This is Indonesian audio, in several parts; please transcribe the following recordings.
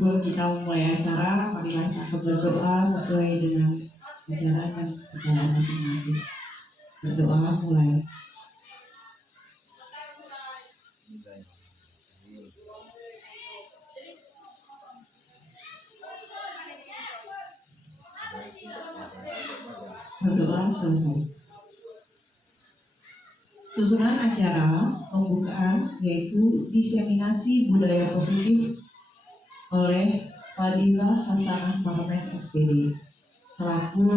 Sebelum kita memulai acara, marilah kita berdoa sesuai dengan ajaran dan kepercayaan masing-masing. Berdoa mulai. Berdoa selesai. Susunan acara pembukaan yaitu diseminasi budaya positif oleh Fadilah Hasanah Parmen SPD selaku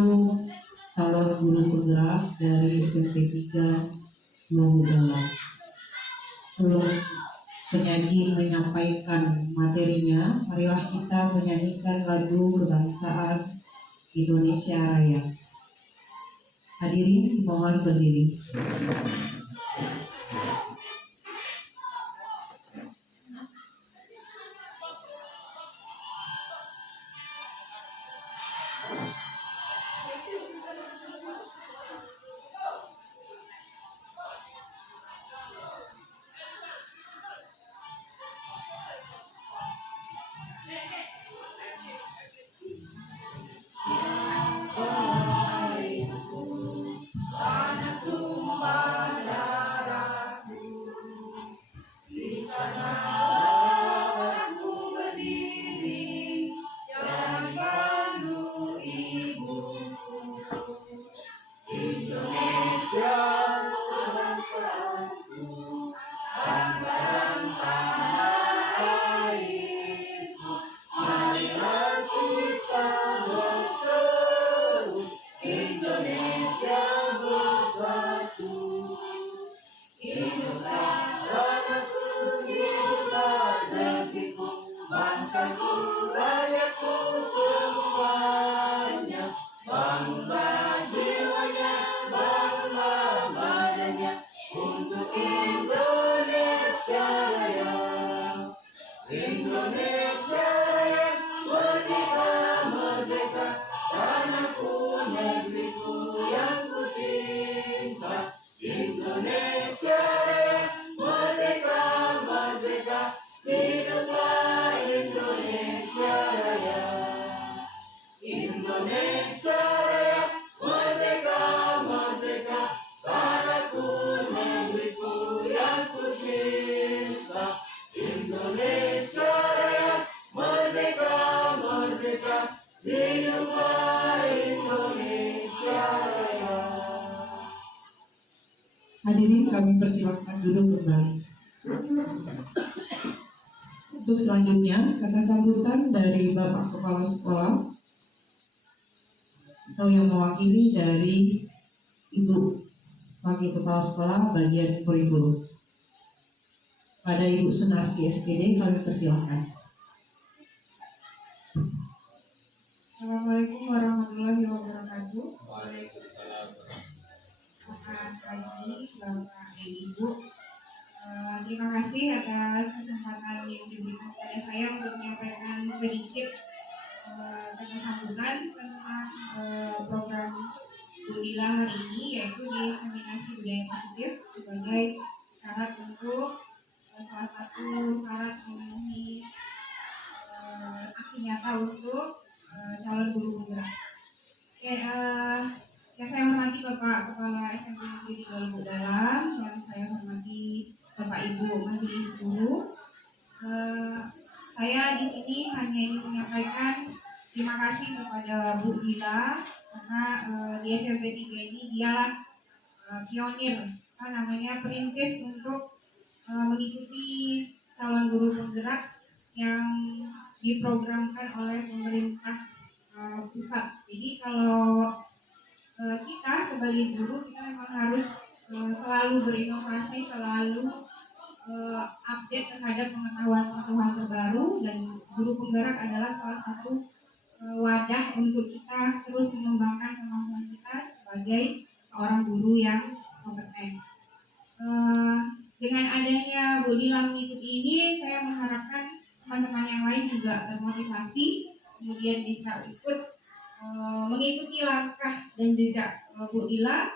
calon guru penggerak dari SMP 3 Luwu Dalam. Sebelum penyaji menyampaikan materinya, marilah kita menyanyikan lagu kebangsaan Indonesia Raya. Hadirin mohon berdiri. Hadirin, kami persilakan duduk kembali. Untuk selanjutnya, kata sambutan dari Bapak Kepala Sekolah atau yang mewakili dari Ibu Wakil Kepala Sekolah bagian kurikulum. Pada Ibu Sunarsi SPD kami persilakan. Assalamualaikum warahmatullahi wabarakatuh. Waalaikumsalam. Selamat pagi Bapak dan Ibu. Terima kasih atas kesempatan yang diberikan kepada saya untuk menyampaikan sedikit kata sambutan tentang program Budila hari ini, yaitu diseminasi budaya positif sebagai syarat untuk salah satu syarat memenuhi aksi nyata untuk calon guru penggerak. Yang saya hormati Bapak Kepala SMP Negeri 3 Luwu Dalam, yang saya hormati Bapak Ibu Majelis Guru. Saya di sini hanya ingin menyampaikan terima kasih kepada Bu Dila karena di SMP 3 ini dialah pionir, perintis untuk mengikuti calon guru penggerak yang diprogramkan oleh pemerintah pusat. Jadi kalau kita sebagai guru, kita memang harus selalu berinovasi, selalu update terhadap pengetahuan-pengetahuan terbaru, dan guru penggerak adalah salah satu wadah untuk kita terus mengembangkan kemampuan kita sebagai seorang guru yang kompeten. Dengan adanya Bu Dila mengikuti ini, saya mengharapkan teman-teman yang lain juga termotivasi, kemudian bisa ikut mengikuti langkah dan jejak Bu Dila,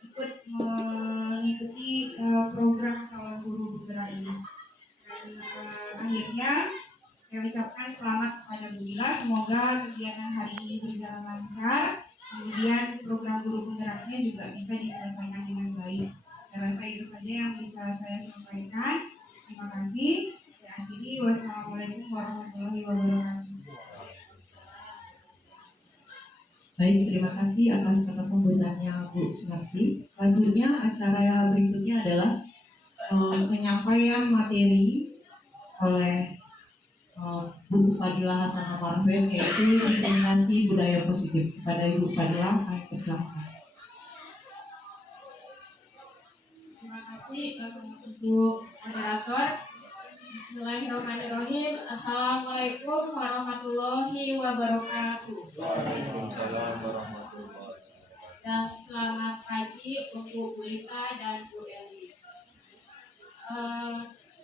ikut mengikuti program calon guru penggerak ini. Dan akhirnya Saya ucapkan selamat kepada Bu Dila, semoga kegiatan hari ini berjalan lancar, kemudian program guru penggeraknya juga bisa diselesaikan dengan baik. Saya rasa itu saja yang bisa saya sampaikan. Terima kasih. Saya akhiri. Wassalamualaikum warahmatullahi wabarakatuh. Baik, terima kasih atas sambutannya Bu Sunarsi. Selanjutnya acara berikutnya adalah penyampaian materi oleh Bu Fadila Hasanah Marven, yaitu diseminasi budaya positif. Kepada Ibu Fadila, kami persilakan. Terima kasih untuk moderator. Bismillahirrahmanirrahim. Assalamualaikum warahmatullahi wabarakatuh. Waalaikumsalam warahmatullahi wabarakatuh. Dan selamat pagi untuk Bu Lita dan Bu Eli.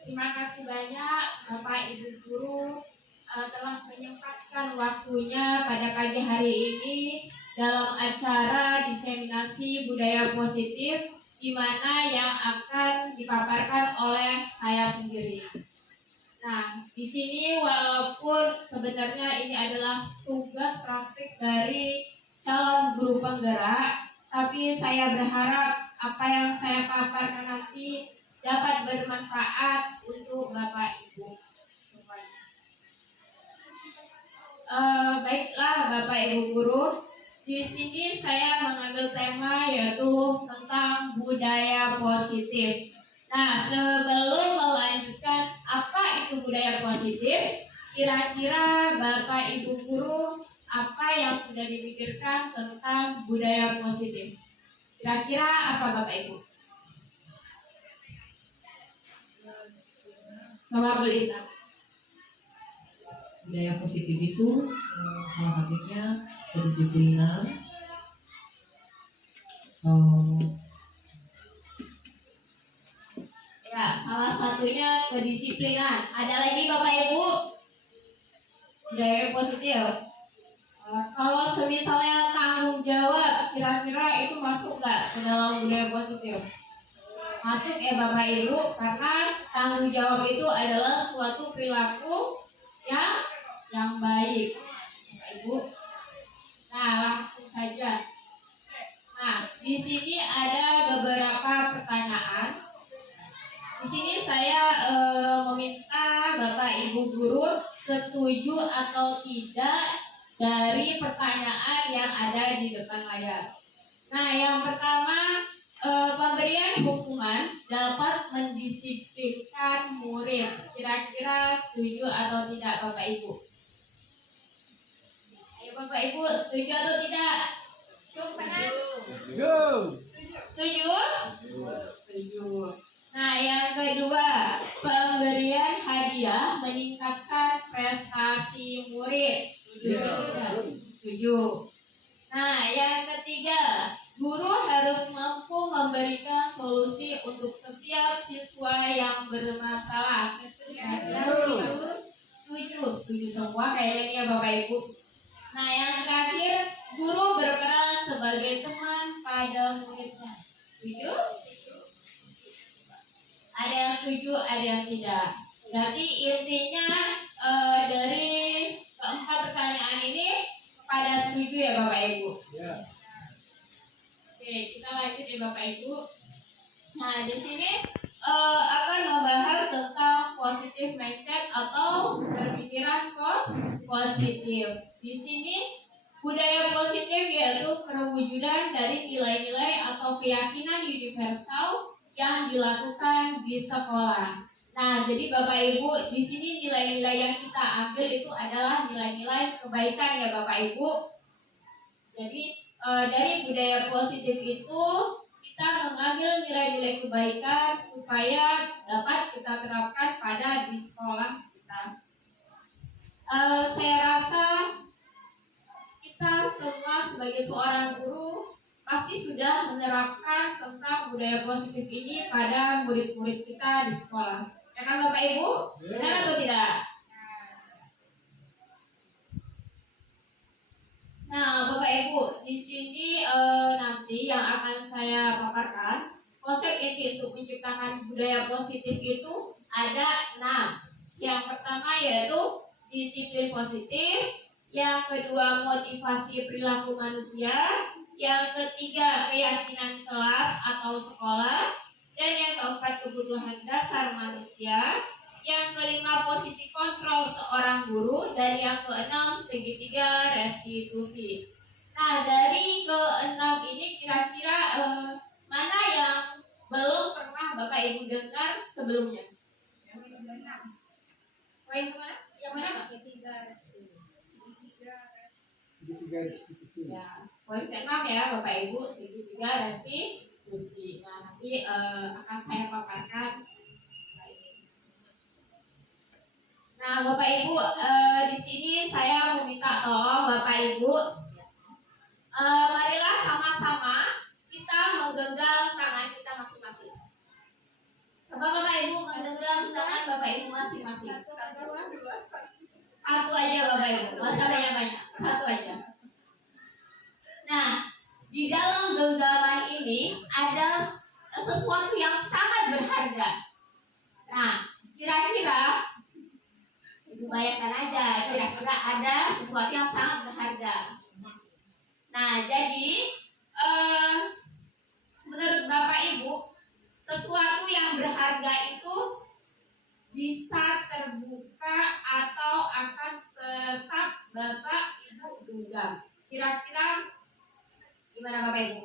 Terima kasih banyak Bapak Ibu guru telah menyempatkan waktunya pada pagi hari ini dalam acara diseminasi budaya positif, di mana yang akan dipaparkan oleh saya sendiri. Nah, di sini walaupun sebenarnya ini adalah tugas praktik dari calon guru penggerak, tapi saya berharap apa yang saya paparkan nanti dapat bermanfaat untuk Bapak Ibu semuanya. Baiklah Bapak Ibu guru, di sini saya mengambil tema yaitu tentang budaya positif. Nah, sebelum melanjutkan apa itu budaya positif, kira-kira Bapak Ibu guru apa yang sudah dipikirkan tentang budaya positif? Kira-kira apa Bapak Ibu? Coba Bu Lita. Budaya positif itu salah satunya kedisiplinan, Ya, salah satunya kedisiplinan. Ada lagi Bapak Ibu? Budaya positif. Kalau misalnya tanggung jawab, kira-kira itu masuk nggak ke dalam budaya positif? Masuk ya Bapak Ibu, karena tanggung jawab itu adalah suatu perilaku yang baik, Bapak Ibu. Nah, langsung saja. Nah, di sini ada beberapa pertanyaan. Di sini saya meminta Bapak Ibu guru setuju atau tidak dari pertanyaan yang ada di depan layar. Nah, yang pertama, pemberian hukuman dapat mendisiplinkan murid. Kira-kira setuju atau tidak Bapak Ibu? Ayo Bapak Ibu, setuju atau tidak? Setuju? Setuju. Nah, yang kedua, pemberian hadiah meningkatkan prestasi murid. Setuju. Nah, yang ketiga, guru harus mampu memberikan solusi untuk setiap siswa yang bermasalah. Setuju semua kayaknya ya Bapak Ibu. Nah, yang terakhir, guru berperan sebagai teman pada muridnya. Setuju? Ada yang setuju, ada yang tidak. Berarti intinya dari keempat pertanyaan ini pada setuju ya Bapak Ibu. Ya. Oke, kita lanjut ya Bapak Ibu. Nah, di sini akan membahas tentang positive mindset atau berpikiran positif. Di sini budaya positif yaitu perwujudan dari nilai-nilai atau keyakinan universal yang dilakukan di sekolah. Nah, jadi Bapak Ibu, di sini nilai-nilai yang kita ambil itu adalah nilai-nilai kebaikan ya Bapak Ibu. Jadi dari budaya positif itu kita mengambil nilai-nilai kebaikan supaya dapat kita terapkan pada di sekolah kita. Saya rasa kita semua sebagai seorang guru pasti sudah menerapkan tentang budaya positif ini pada murid-murid kita di sekolah. Ya kan Bapak Ibu? Benar atau tidak? Nah, Bapak Ibu, di sini nanti yang akan saya paparkan konsep inti untuk menciptakan budaya positif itu ada 6. Yang pertama yaitu disiplin positif, yang kedua motivasi perilaku manusia, yang ketiga keyakinan kelas atau sekolah, dan yang keempat kebutuhan dasar manusia, yang kelima posisi kontrol seorang guru, dan yang keenam segitiga restitusi. Nah, dari keenam ini kira-kira mana yang belum pernah Bapak Ibu dengar sebelumnya? Poin kemana? Yang mana Pak? Ya, poin keenam ya Bapak Ibu, segitiga restitusi. Nah, nanti akan saya paparkan. Nah, Bapak Ibu, di sini saya meminta tolong Bapak Ibu, marilah sama-sama kita menggenggam tangan kita masing-masing. Coba Bapak Ibu menggenggam tangan Bapak Ibu masing-masing. Satu aja Bapak Ibu, nggak usah banyak-banyak, satu aja. Nah, di dalam genggaman ini ada sesuatu yang sangat berharga. Nah, kira-kira bayangkan aja, kira-kira ada sesuatu yang sangat berharga. Nah, jadi menurut Bapak Ibu, sesuatu yang berharga itu bisa terbuka atau akan tetap Bapak Ibu genggam. Kira-kira gimana Bapak Ibu?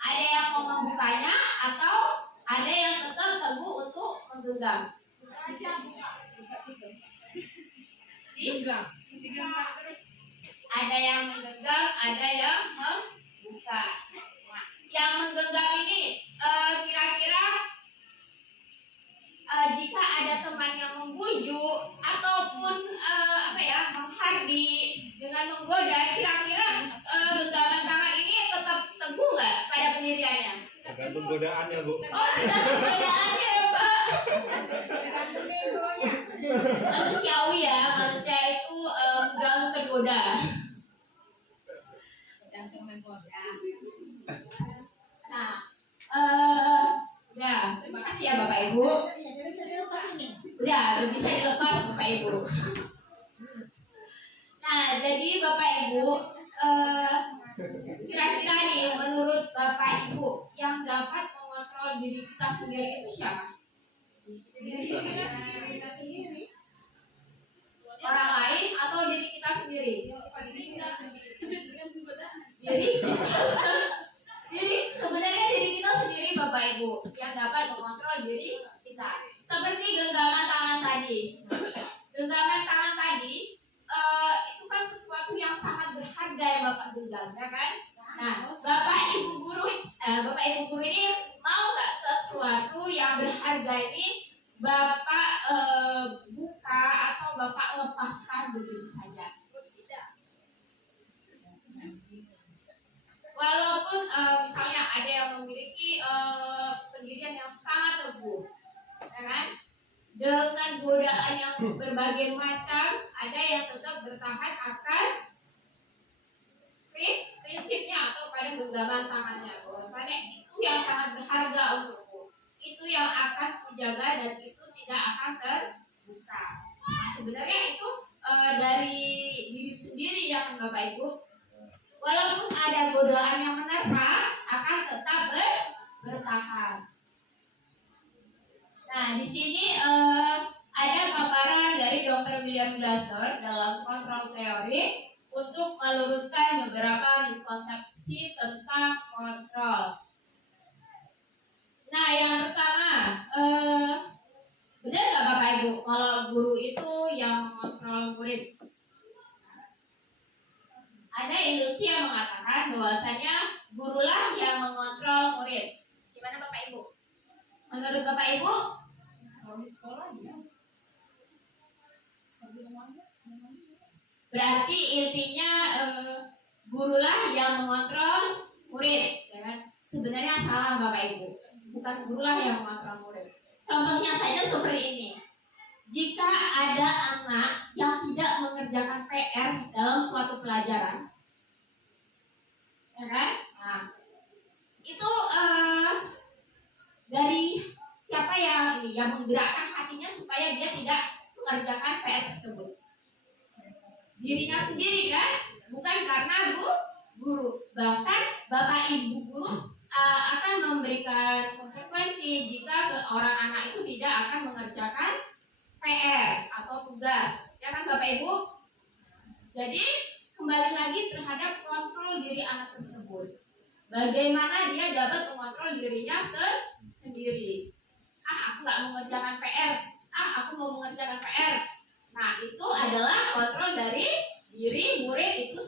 Ada yang mau membukanya atau ada yang tetap teguh untuk menggenggam? Ada yang menggenggam, ada yang membuka. Yang menggenggam ini kira-kira jika ada teman yang membujuk ataupun menghardik dengan menggoda, kira-kira genggaman tangan ini tetap teguh nggak pada pendiriannya? Tergantung godaannya, Bu. Oh, tergantung godaannya ya Pak. Manusiawi ya, manusia itu mudah tergoda. Nah, udah, terima kasih ya Bapak Ibu. Udah, bisa dilepas Bapak Ibu. Nah, jadi Bapak Ibu, kira-kira nih menurut Bapak Ibu yang dapat mengontrol diri kita sendiri itu siapa? Diri kita sendiri. Orang lain atau diri kita sendiri? Jadi sebenarnya diri kita sendiri Bapak Ibu yang dapat mengontrol diri kita. Seperti genggaman tangan tadi. Genggaman tangan tadi itu kan sesuatu yang sangat berharga yang Bapak genggam, ya kan? Nah, Bapak Ibu guru ini mau nggak sesuatu yang berharga ini Bapak buka atau Bapak lepaskan begitu saja? Walaupun misalnya ada yang memiliki pendirian yang sangat teguh, ya kan? Dengan godaan yang berbagai macam, ada yang tetap bertahan akan prinsipnya atau pada genggaman tangannya. Bahwasanya itu yang sangat berharga untukku, itu yang akan kujaga dan itu tidak akan terbuka. Nah, sebenarnya itu dari diri sendiri ya Bapak Ibu. Walaupun ada godaan yang menerpa, akan tetap bertahan. Nah, di sini ada paparan dari Dr. William Glasser dalam kontrol teori untuk meluruskan beberapa miskonsepsi tentang kontrol. Nah, yang pertama, benar nggak Bapak Ibu kalau guru itu yang mengontrol murid? Ada ilusi yang mengatakan bahwasanya gurulah yang mengontrol murid. Gimana Bapak Ibu? Menurut Bapak Ibu? Berarti intinya gurulah yang mengontrol murid, ya kan? Sebenarnya salah Bapak Ibu. Bukan gurulah yang mengontrol murid. Contohnya saja seperti ini. Jika ada anak yang tidak mengerjakan PR dalam suatu pelajaran, ya kan? Nah, itu dari siapa yang menggerakkan hatinya supaya dia tidak mengerjakan PR tersebut? Dirinya sendiri kan, bukan karena guru. Bahkan bapak ibu guru akan memberikan konsekuensi jika seorang anak itu tidak akan mengerjakan PR atau tugas, ya kan bapak ibu? Jadi kembali lagi terhadap kontrol diri anak tersebut. Bagaimana dia dapat mengontrol dirinya sendiri. Aku nggak mengerjakan PR. Aku mau mengerjakan PR. Nah, itu adalah kontrol dari diri murid itu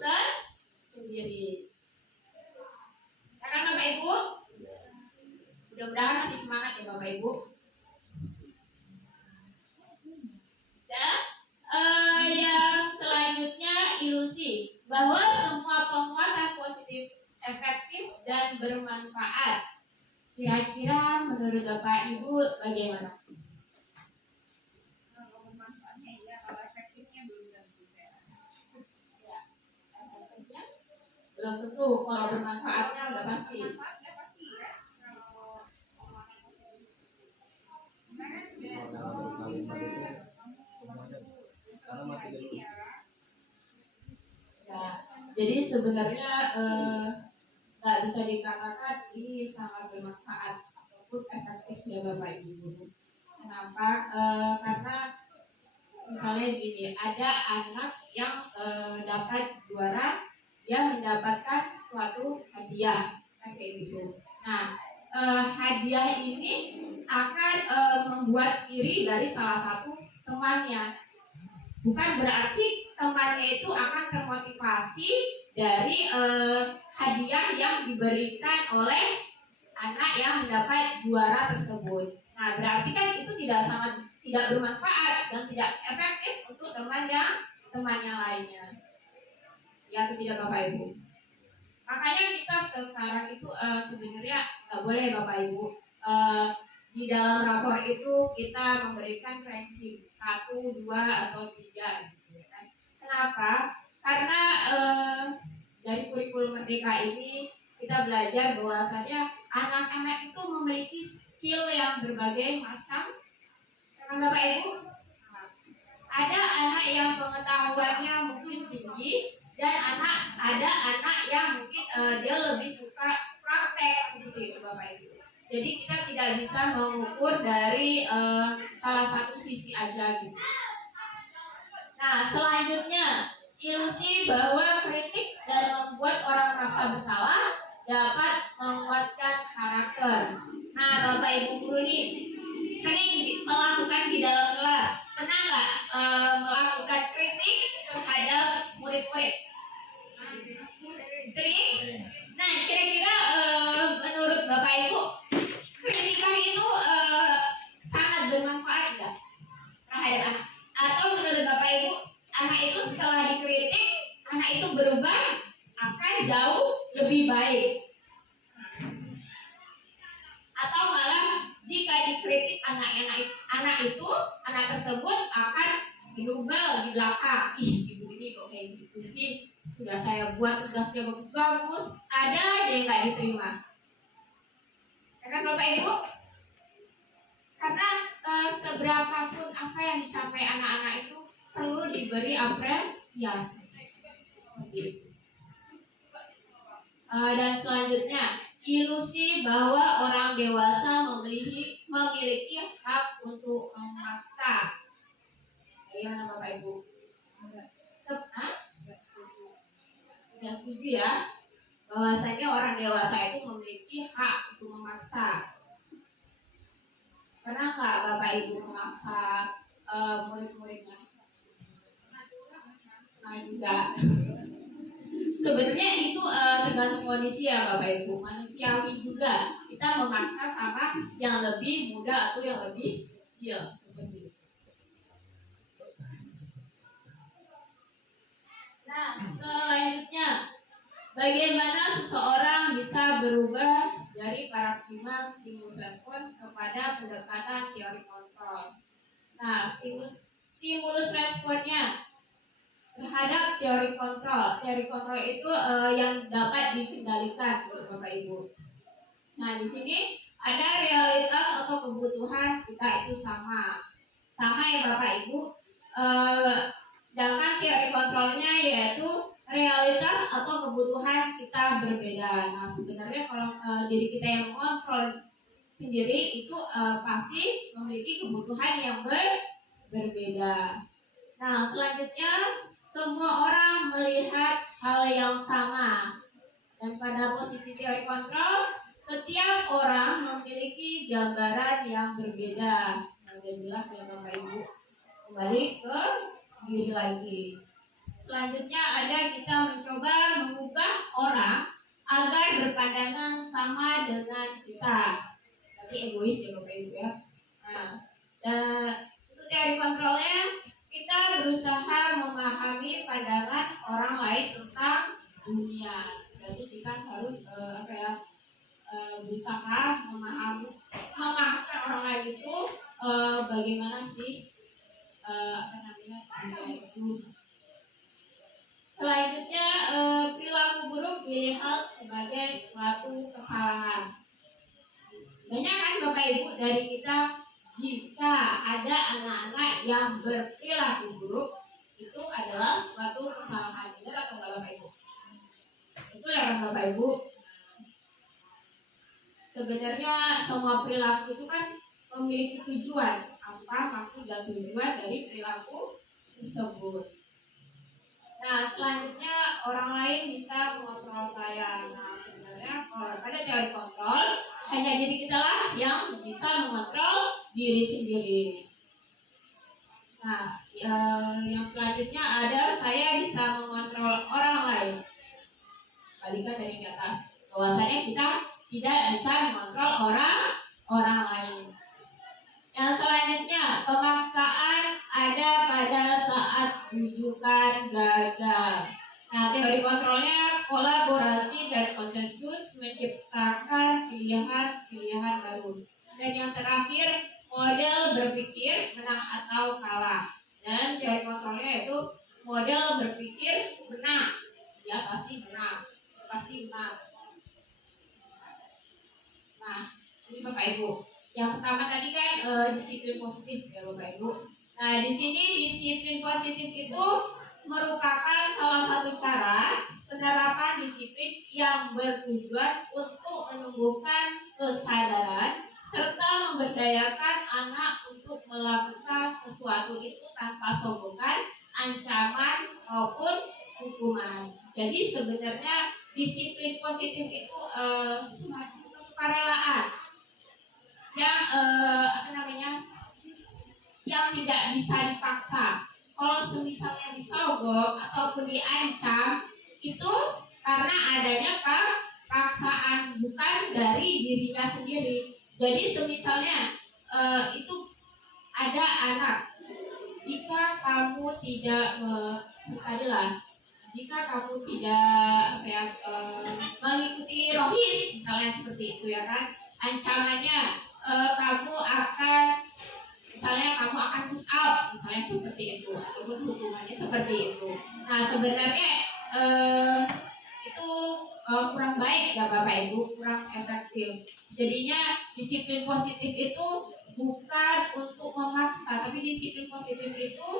sendiri. Ya kan Bapak Ibu? Mudah-mudahan masih semangat ya Bapak Ibu. Dan yang selanjutnya ilusi bahwa semua penguatan positif efektif dan bermanfaat. Kira-kira menurut Bapak Ibu bagaimana? Kalau bermanfaatnya iya, kalau efektifnya belum tentu saya rasa. Ya, efektifnya belum tentu. Kalau bermanfaatnya udah pasti. Bermanfaatnya pasti ya. Kalau penguatan positif. Sebenarnya Karena masih ada Ya, jadi sebenarnya nggak bisa dikatakan ini sangat bermanfaat ataupun efektif ya Bapak Ibu guru. Kenapa? Karena misalnya gini, ada anak yang dapat juara, dia mendapatkan suatu hadiah kayak gitu. Nah, hadiah ini akan membuat iri dari salah satu temannya. Bukan berarti temannya itu akan termotivasi dari hadiah yang diberikan oleh anak yang mendapat juara tersebut. Nah, berarti kan itu tidak bermanfaat dan tidak efektif untuk temannya lainnya. Ya, atau tidak Bapak Ibu? Makanya kita sekarang itu sebenarnya nggak boleh Bapak Ibu di dalam rapor itu kita memberikan ranking 1, 2, atau 3 gitu kan. Kenapa? Karena dari kurikulum Merdeka ini kita belajar bahwasanya anak-anak itu memiliki skill yang berbagai macam. Kan Bapak Ibu? Ada anak yang pengetahuannya mungkin tinggi dan ada anak yang mungkin dia lebih suka praktek seperti itu Bapak Ibu. Jadi kita tidak bisa mengukur dari salah satu sisi aja gitu. Nah, selanjutnya ilusi bahwa kritik dan membuat orang merasa bersalah dapat menguatkan karakter. Nah, Bapak Ibu guru nih sering melakukan di dalam kelas. Pernah nggak melakukan kritik terhadap murid-murid? Sering? Nah, kira-kira menurut Bapak Ibu kritikan itu sangat bermanfaat nggak terhadap anak? Atau menurut Bapak Ibu anak itu setelah dikritik anak itu berubah akan jauh lebih baik? Atau malah jika dikritik anak tersebut akan menubal di belakang, ibu ini kok kayak gitu sih, sudah saya buat tugasnya bagus-bagus, ada aja yang nggak diterima. Ya kan Bapak Ibu? Karena seberapapun apa yang dicapai anak-anak itu perlu diberi apresiasi. Dan selanjutnya ilusi bahwa orang dewasa memiliki hak untuk memaksa. Bagaimana Bapak Ibu? Tidak setuju ya? Bahwasanya orang dewasa itu memiliki hak untuk memaksa. Pernah nggak Bapak Ibu memaksa murid-muridnya? Nah juga. Sebenarnya itu tergantung kondisi ya Bapak Ibu. Manusiawi juga kita memaksa sama yang lebih muda atau yang lebih kecil seperti itu. Nah, selanjutnya bagaimana seseorang bisa berubah dari paradigma stimulus respon kepada pendekatan teori kontrol. Nah, stimulus responnya terhadap teori kontrol. Teori kontrol itu yang dapat dikendalikan oleh Bapak Ibu. Nah, di sini ada realitas atau kebutuhan kita itu sama ya Bapak Ibu. Sedangkan teori kontrolnya yaitu realitas atau kebutuhan kita berbeda. Nah, sebenarnya kalau diri kita yang mengontrol sendiri itu pasti memiliki kebutuhan yang berbeda. Nah, selanjutnya semua orang melihat hal yang sama. Dan pada posisi teori kontrol, setiap orang memiliki gambaran yang berbeda. Nah, udah jelas ya Bapak Ibu. Kembali ke diri lagi. Selanjutnya ada kita mencoba mengubah orang agar berpandangan sama dengan kita. Berarti egois ya Bapak Ibu ya. Nah, dan untuk teori kontrolnya kita berusaha memahami pandangan orang lain tentang dunia. Berarti kita harus berusaha memahamkan orang lain itu bagaimana sih dunia itu. Selanjutnya perilaku buruk dilihat sebagai suatu kesalahan. Banyak kan Bapak Ibu dari kita, jika ada anak-anak yang berperilaku buruk, itu adalah suatu kesalahan. Benar atau enggak Bapak Ibu? Betul ya kan Bapak Ibu? Sebenarnya semua perilaku itu kan memiliki tujuan. Apa maksud dan tujuan dari perilaku tersebut? Nah, selanjutnya orang lain bisa mengontrol saya. Nah, sebenarnya kalau pada teori kontrol, hanya diri kita lah yang bisa mengontrol diri sendiri. Nah, yang selanjutnya ada saya bisa mengontrol orang lain. Balikan dari di atas, bahwasanya kita tidak bisa mengontrol orang lain. Yang selanjutnya, pemaksaan ada pada saat rujukan gagal. Nah, teori kontrolnya kolaborasi dan konsensus menciptakan pilihan-pilihan baru. Dan yang terakhir, model berpikir menang atau kalah. Dan teori kontrolnya yaitu model berpikir menang. Ya, pasti menang. Pasti menang. Nah, ini Bapak Ibu. Yang pertama tadi kan disiplin positif ya Bapak Ibu. Nah, di sini disiplin positif itu merupakan salah satu cara penerapan disiplin yang bertujuan untuk menumbuhkan kesadaran serta memberdayakan anak untuk melakukan sesuatu itu tanpa sogokan, ancaman maupun hukuman. Jadi sebenarnya disiplin positif itu semacam kesukarelaan yang tidak bisa dipaksa. Kalau semisalnya disogok ataupun diancam itu karena adanya paksaan, bukan dari dirinya sendiri. Jadi semisalnya itu ada anak, jika kamu tidak jika kamu tidak mengikuti rohis misalnya seperti itu ya kan, ancamannya kamu akan push out misalnya seperti itu, ataupun hukumannya seperti itu. Nah, sebenarnya itu kurang baik ya Bapak Ibu, kurang efektif. Jadinya disiplin positif itu bukan untuk memaksa, tapi disiplin positif itu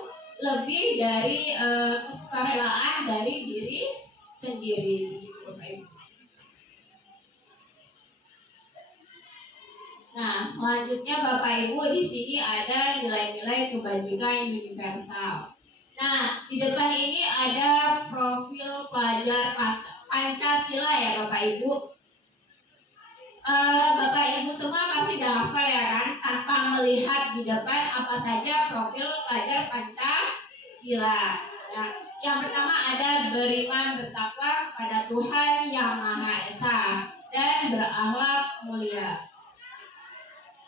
lebih dari kesukarelaan dari diri sendiri, gitu Bapak Ibu. Nah, selanjutnya Bapak Ibu di sini ada nilai-nilai kebajikan universal. Nah, di depan ini ada profil pelajar Pancasila ya Bapak Ibu. Bapak Ibu semua pasti udah hafal ya kan, tanpa melihat di depan apa saja profil pelajar Pancasila. Nah, yang pertama ada beriman bertakwa kepada Tuhan Yang Maha Esa dan berakhlak mulia.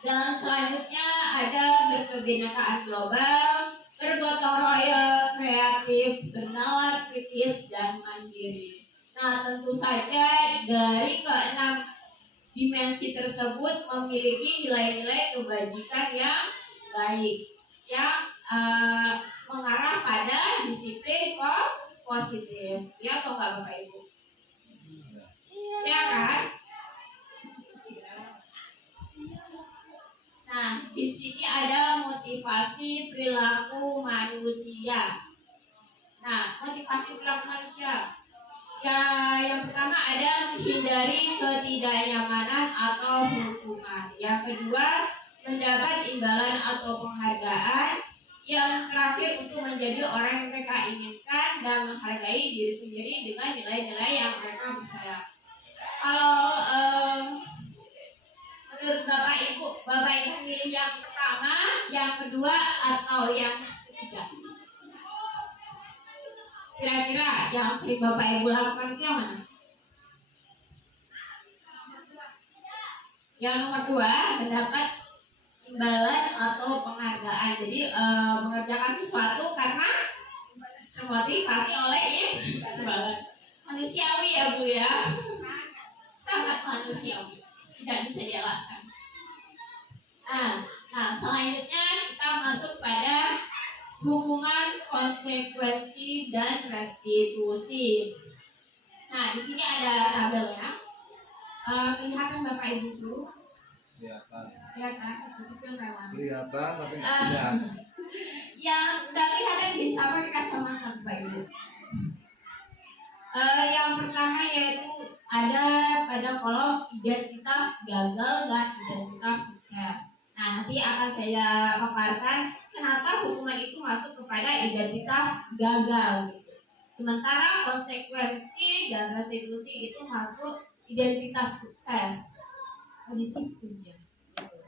Dan selanjutnya ada berkebinekaan global, bergotong royong, kreatif, bernalar kritis, dan mandiri. Nah, tentu saja dari keenam dimensi tersebut memiliki nilai-nilai kebajikan yang baik, yang mengarah pada disiplin positif. Ya atau enggak Bapak Ibu? Ya kan? Nah, di sini ada motivasi perilaku manusia. Nah, motivasi perilaku manusia. Ya, yang pertama ada menghindari ketidaknyamanan atau hukuman. Yang kedua, mendapat imbalan atau penghargaan. Yang terakhir, untuk menjadi orang yang mereka inginkan dan menghargai diri sendiri dengan nilai-nilai yang mereka percaya. Kalau menurut Bapak Ibu pilih yang pertama, yang kedua, atau yang ketiga? Kira-kira yang sering Bapak Ibu lakukan itu yang mana? Yang nomor 2, mendapat imbalan atau penghargaan. Jadi mengerjakan sesuatu karena termotivasi oleh imbalan. Manusiawi ya Bu ya, sangat manusiawi, tidak bisa dielakkan. Nah, selanjutnya kita masuk pada hukuman, konsekuensi, dan restitusi. Nah, di sini ada tabelnya. Kelihatan Bapak Ibu dulu? Kelihatan. Kelihatan, kecil-kecil memang. Kelihatan tapi nggak jelas. Yang nggak kelihatan bisa pakai kacamata Bapak Ibu. Yang pertama yaitu ada pada kolom identitas gagal dan identitas sukses. Nah, nanti akan saya paparkan kenapa hukuman itu masuk kepada identitas gagal gitu. Sementara konsekuensi dan restitusi itu masuk identitas sukses. Di situ ya. Gitu.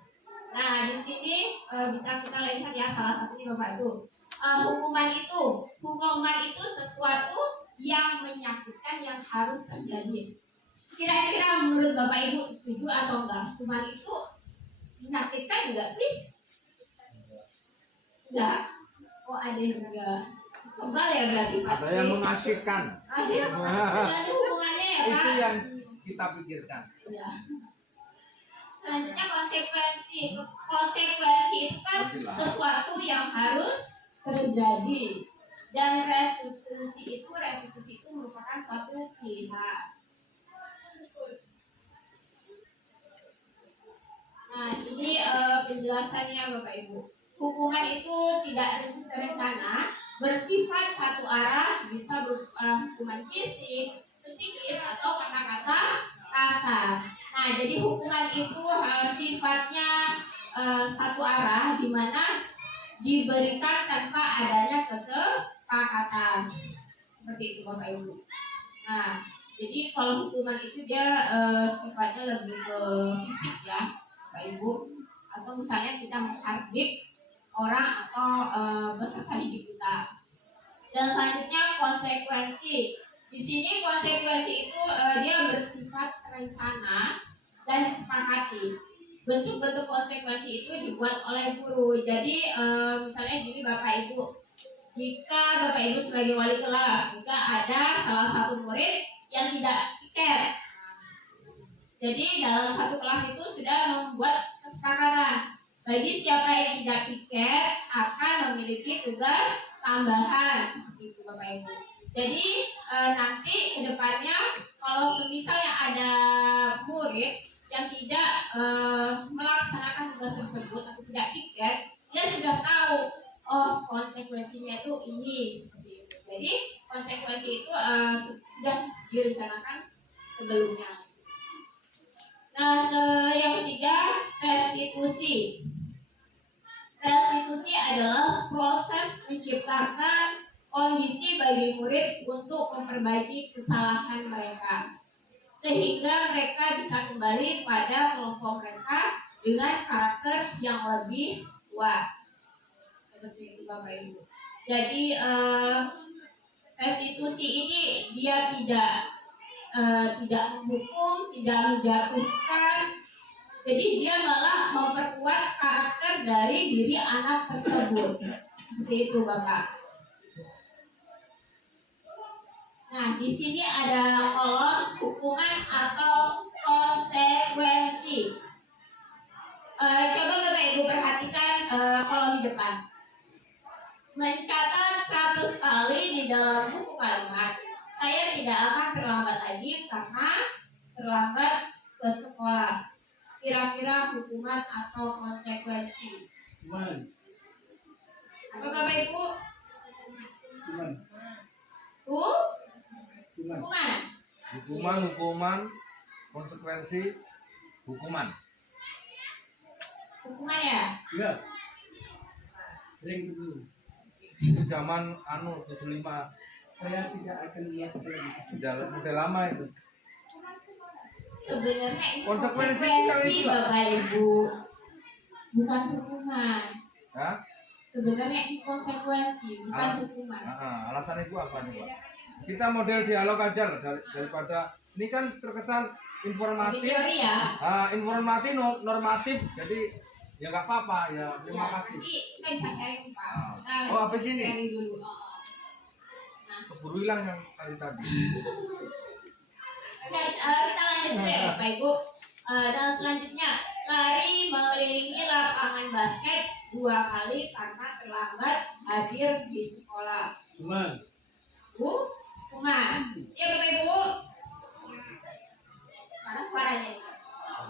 Nah, di sini bisa kita lihat ya salah satunya Bapak itu. Hukuman itu sesuatu yang menyakitkan yang harus terjadi. Kira-kira menurut Bapak Ibu setuju atau enggak? Hukuman itu menyakitkan enggak sih? Enggak. Oh, ada yang enggak. Kebal ya berarti Pak. Ada yang mengasihkan. Ada yang tergantung hubungannya ya Pak. Itu yang kita pikirkan. Ya. Selanjutnya konsekuensi. Konsekuensi itu kan sesuatu yang harus terjadi. Dan restitusi itu merupakan suatu pilihan. Nah, ini penjelasannya Bapak Ibu. Hukuman itu tidak terencana, bersifat satu arah, bisa berupa hukuman fisik, psikis, atau kata-kata kasar. Nah, jadi hukuman itu sifatnya satu arah, di mana diberikan tanpa adanya kesepakatan. Seperti itu Bapak Ibu. Nah, jadi kalau hukuman itu dia sifatnya lebih ke fisik ya Bapak Ibu. Atau misalnya kita menghardik orang atau peserta didik kita. Dan selanjutnya konsekuensi. Di sini konsekuensi itu dia bersifat terencana dan disepakati. Bentuk-bentuk konsekuensi itu dibuat oleh guru. Jadi misalnya gini Bapak Ibu, jika Bapak Ibu sebagai wali kelas, jika ada salah satu murid yang tidak piket, jadi dalam satu kelas itu sudah membuat kesepakatan. Bagi siapa yang tidak piket akan memiliki tugas tambahan, gitu Bapak Ibu. Jadi nanti kedepannya kalau misalnya ada murid yang tidak melaksanakan tugas tersebut atau tidak piket, dia sudah tahu konsekuensinya itu ini seperti itu. Jadi konsekuensi itu sudah direncanakan sebelumnya. Nah, yang ketiga restitusi. Restitusi adalah proses menciptakan kondisi bagi murid untuk memperbaiki kesalahan mereka, sehingga mereka bisa kembali pada kelompok mereka dengan karakter yang lebih kuat. Seperti itu Bapak Ibu. Jadi restitusi ini dia tidak menghukum, tidak menjatuhkan. Jadi dia malah memperkuat karakter dari diri anak tersebut. Seperti itu Bapak. Nah, di sini ada kolom hukuman atau konsekuensi. Coba Bapak Ibu perhatikan kolom di depan. Mencatat 100 kali di dalam buku kalimat. Saya tidak akan terlambat lagi karena terlambat ke sekolah. kira-kira hukuman atau konsekuensi. Apa Bapak Ibu? Hukuman. Hukuman, konsekuensi, hukuman. Hukuman ya? Iya. Sering dulu. Itu zaman 75. Saya tidak akan lihat lagi. Udah lama itu. Sebenarnya ini Konsekuensi konsekuensi kali itu. Bapak Ibu, bukan hukuman. Hah? Sebenarnya ini konsekuensi, bukan Alas- hukuman. Alasan itu apa nih Pak? Kita model dialog aja lah, daripada ini kan terkesan Di informatif, teori ya. informatif normatif, jadi ya nggak apa-apa ya. Terima Ya, kasih. nanti kita bisa sharing Pak. Kita Oh, habis ini? sharing dulu. Keburu hilang yang tadi. Kita lanjut deh Bapak Ibu. Dan selanjutnya lari mengelilingi lapangan basket 2 kali karena terlambat hadir di sekolah. Hukuman. Ya Bapak Ibu. Mana suaranya?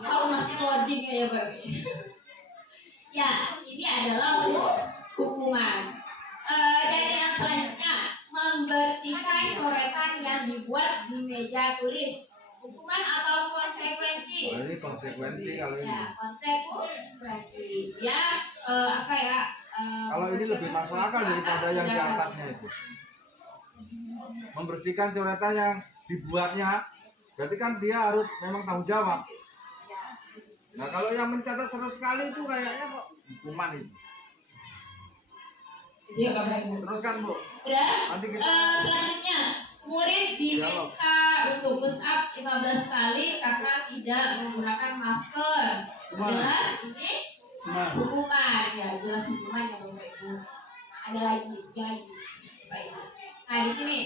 Oh masih loading ya Bapak. Ya ini adalah hukuman. Dan yang selanjutnya membersihkan coretan yang dibuat di meja tulis. Hukuman atau konsekuensi? Oh, ini konsekuensi kalau ini. Ya, konsekuensi. Ya, apa ya? Kalau ini lebih masuk akal daripada yang di atasnya itu. Membersihkan coretan yang dibuatnya, berarti kan dia harus memang tanggung jawab. Nah kalau yang mencatat 100 kali itu kayaknya kok hukuman itu. Iya, Bapak Ibu. Teruskan Bu. Udah. Nanti kita Selanjutnya, murid diminta untuk push up 15 kali karena tidak menggunakan masker. Jelas ini hukuman ya, jelas hukuman ya Bapak Ibu. Ada lagi, 3 lagi. Bapak Ibu. Nah di sini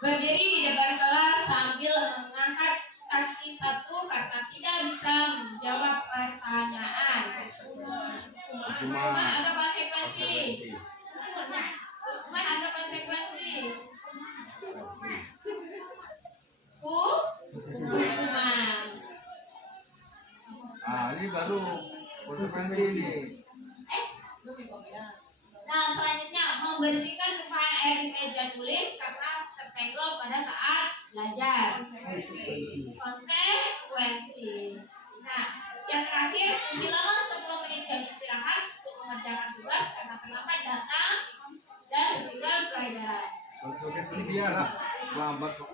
berdiri di depan kelas sambil mengangkat kaki satu karena tidak bisa menjawab pertanyaan. Hukuman atau konsekuensi? Hukuman atau konsekuensi? Hukuman. ini baru konsekuensi ini. Nah, selanjutnya membersihkan tumpahan air di meja tulis karena tersenggol pada saat belajar. Konsekuensi. Nah, yang terakhir kehilangan 10 menit jam istirahat untuk mengerjakan tugas karena terlambat datang dan tinggal pelajaran. Konsekuensi dia lah lambat kok.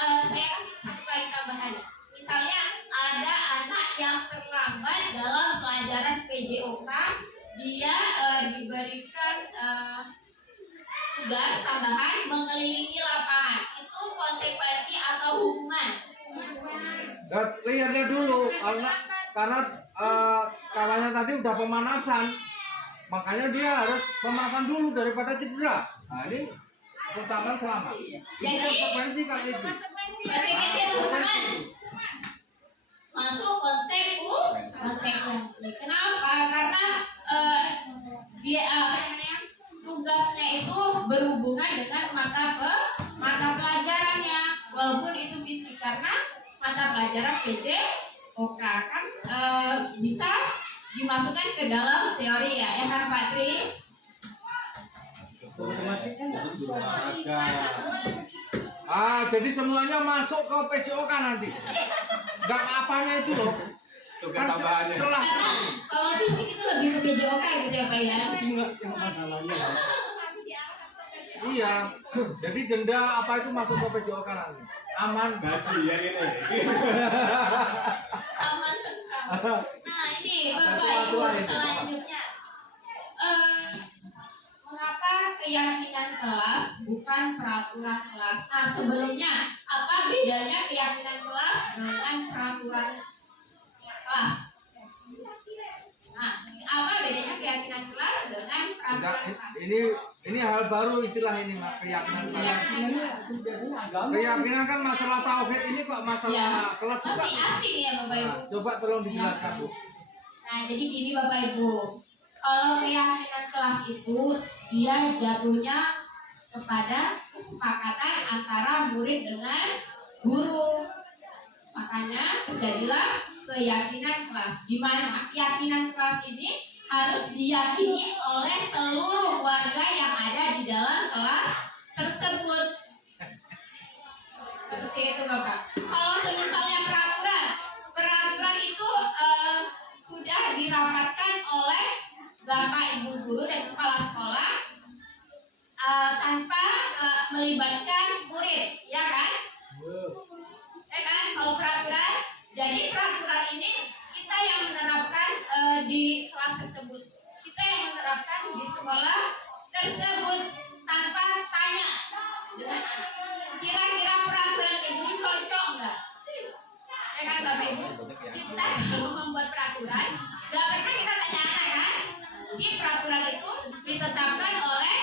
Saya kasih satu lagi tambahan. Misalnya ada anak yang terlambat dalam pelajaran PJOK, dia diberikan tugas tambahan mengelilingi lapangan. Itu konsekuensi atau hukuman? Lihatnya dulu karena kawannya tadi udah pemanasan, makanya dia harus pemanasan dulu daripada cedera. Nah ini pertahanan selamat. Itu konsekuensi kalau itu. Konsekuensi hukuman. Masuk konsekuensi. Kenapa? Karena dia tugasnya itu berhubungan dengan mata pelajarannya, walaupun itu fisik karena mata pelajaran PJOK kan bisa dimasukkan ke dalam teori ya kan Pak Tri? Jadi semuanya masuk ke PJOK nanti. Gak apa-apanya itu loh. Kan celah. Karena kalau fisik itu lebih ke PJOK gitu ya Pak ya. Iya. Jadi denda apa itu masuk ke PJOK nanti. Aman. Gaji ya ini. Aman tentram. Nah ini Bapak Ibu selanjutnya. Mengapa keyakinan kelas bukan peraturan kelas? Nah sebelumnya apa bedanya keyakinan kelas dengan peraturan kelas? Nah apa bedanya keyakinan kelas dengan peraturan kelas? Ini hal baru istilah ini Mak, keyakinan kelas. Keyakinan kan masalah tauhid, ini kok masalah kelas juga. Masih asing ya Bapak Ibu. Nah, coba tolong dijelaskan Bu. Nah jadi gini Bapak Ibu, kalau keyakinan kelas itu dia jatuhnya kepada kesepakatan antara murid dengan guru. Makanya terjadilah keyakinan kelas, di mana keyakinan kelas ini harus diyakini oleh seluruh warga yang ada di dalam kelas tersebut. Seperti itu Bapak. Kalau misalnya peraturan itu sudah dirapatkan oleh Bapak Ibu guru dan kepala sekolah tanpa melibatkan murid, ya kan? Ya kan? Kalau peraturan, jadi peraturan ini kita yang menerapkan di kelas tersebut, kita yang menerapkan di sekolah tersebut tanpa tanya dengan anak. Kira-kira peraturan ini cocok nggak? Ya kan Bapak Ibu? Kita kalau membuat peraturan, nggak pernah kita tanya anak kan? Jadi peraturan itu ditetapkan oleh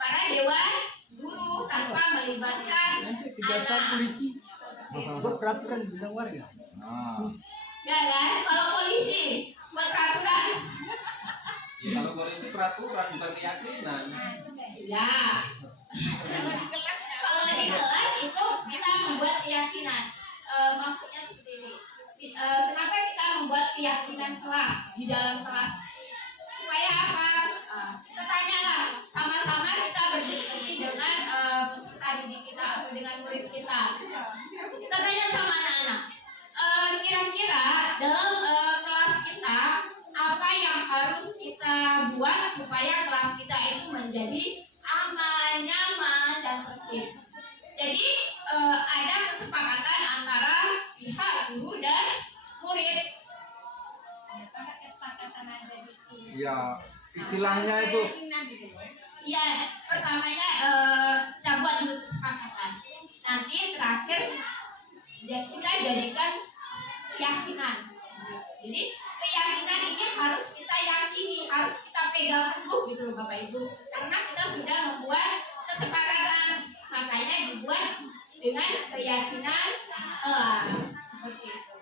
para dewan guru tanpa melibatkan Kejaksaan anak. polisi buat peraturan di bidang warga. Nah, Ya kan? Kalau polisi buat peraturan, Ya, kalau polisi peraturan bukan keyakinan. ya. Kalau di kelas itu kita membuat keyakinan. Maksudnya seperti ini. Kenapa kita membuat keyakinan kelas di dalam kelas? Supaya apa? Kita tanyalah, sama-sama kita berdiskusi dengan peserta didik kita atau dengan murid kita. Kita tanya sama anak-anak, kira-kira dalam kelas kita apa yang harus kita buat supaya kelas kita itu menjadi aman, nyaman, dan tertib. Jadi ada kesepakatan antara pihak guru dan murid. Ada kesepakatan aja gitu. ya istilahnya itu Ya, pertamanya kita buat dulu kesepakatan. Nanti terakhir kita jadikan keyakinan. Jadi keyakinan ini harus kita yakini, harus kita pegang teguh gitu Bapak Ibu. Karena kita sudah membuat kesepakatan, makanya dibuat dengan keyakinan kelas. Seperti itu.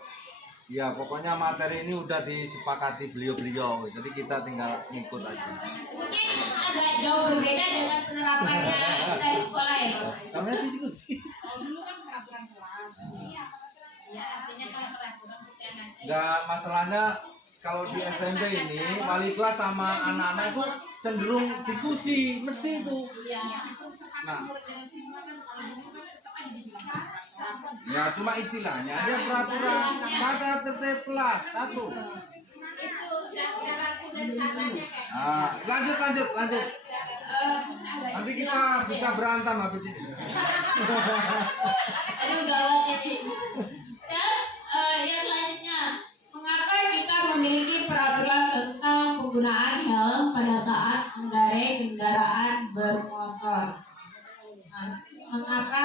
ya pokoknya materi ini udah disepakati beliau-beliau, jadi kita tinggal ngikut aja. Mungkin agak jauh berbeda dengan penerapannya kita di sekolah ya Bapak. Namanya diskusi. Kalau dulu kan peraturan kelas. Iya. Ya, artinya kalau peraturan kita ngasih. Nggak, masalahnya kalau di SMP ini wali kelas sama anak-anak itu cenderung diskusi, mesti itu. Iya. Nah, ya cuma istilahnya aja peraturan tata tertib kelas satu. Itu kira-kira dari sananya kayak. Lanjut. Nanti kita bisa berantem habis ini. Aduh gawat ini. Dan yang selanjutnya, mengapa kita memiliki peraturan tentang penggunaan helm pada saat mengendarai kendaraan bermotor? Nah, mengapa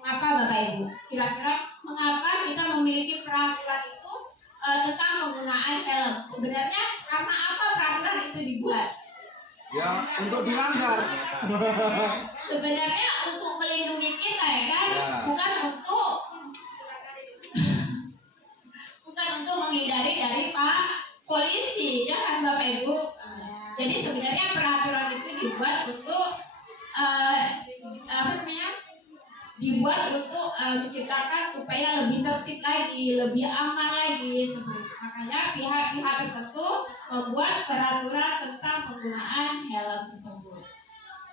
Bapak Ibu? Kira-kira mengapa kita memiliki peraturan itu tentang penggunaan helm? Sebenarnya karena apa peraturan itu dibuat? Ya untuk dilanggar. Sebenarnya untuk melindungi kita ya kan, Ya. bukan untuk menghindari dari Pak polisi, ya kan Bapak Ibu. Jadi sebenarnya peraturan itu dibuat untuk dibuat untuk menciptakan supaya lebih tertib lagi, lebih aman lagi seperti itu. Makanya pihak-pihak tertentu membuat peraturan tentang penggunaan helm tersebut.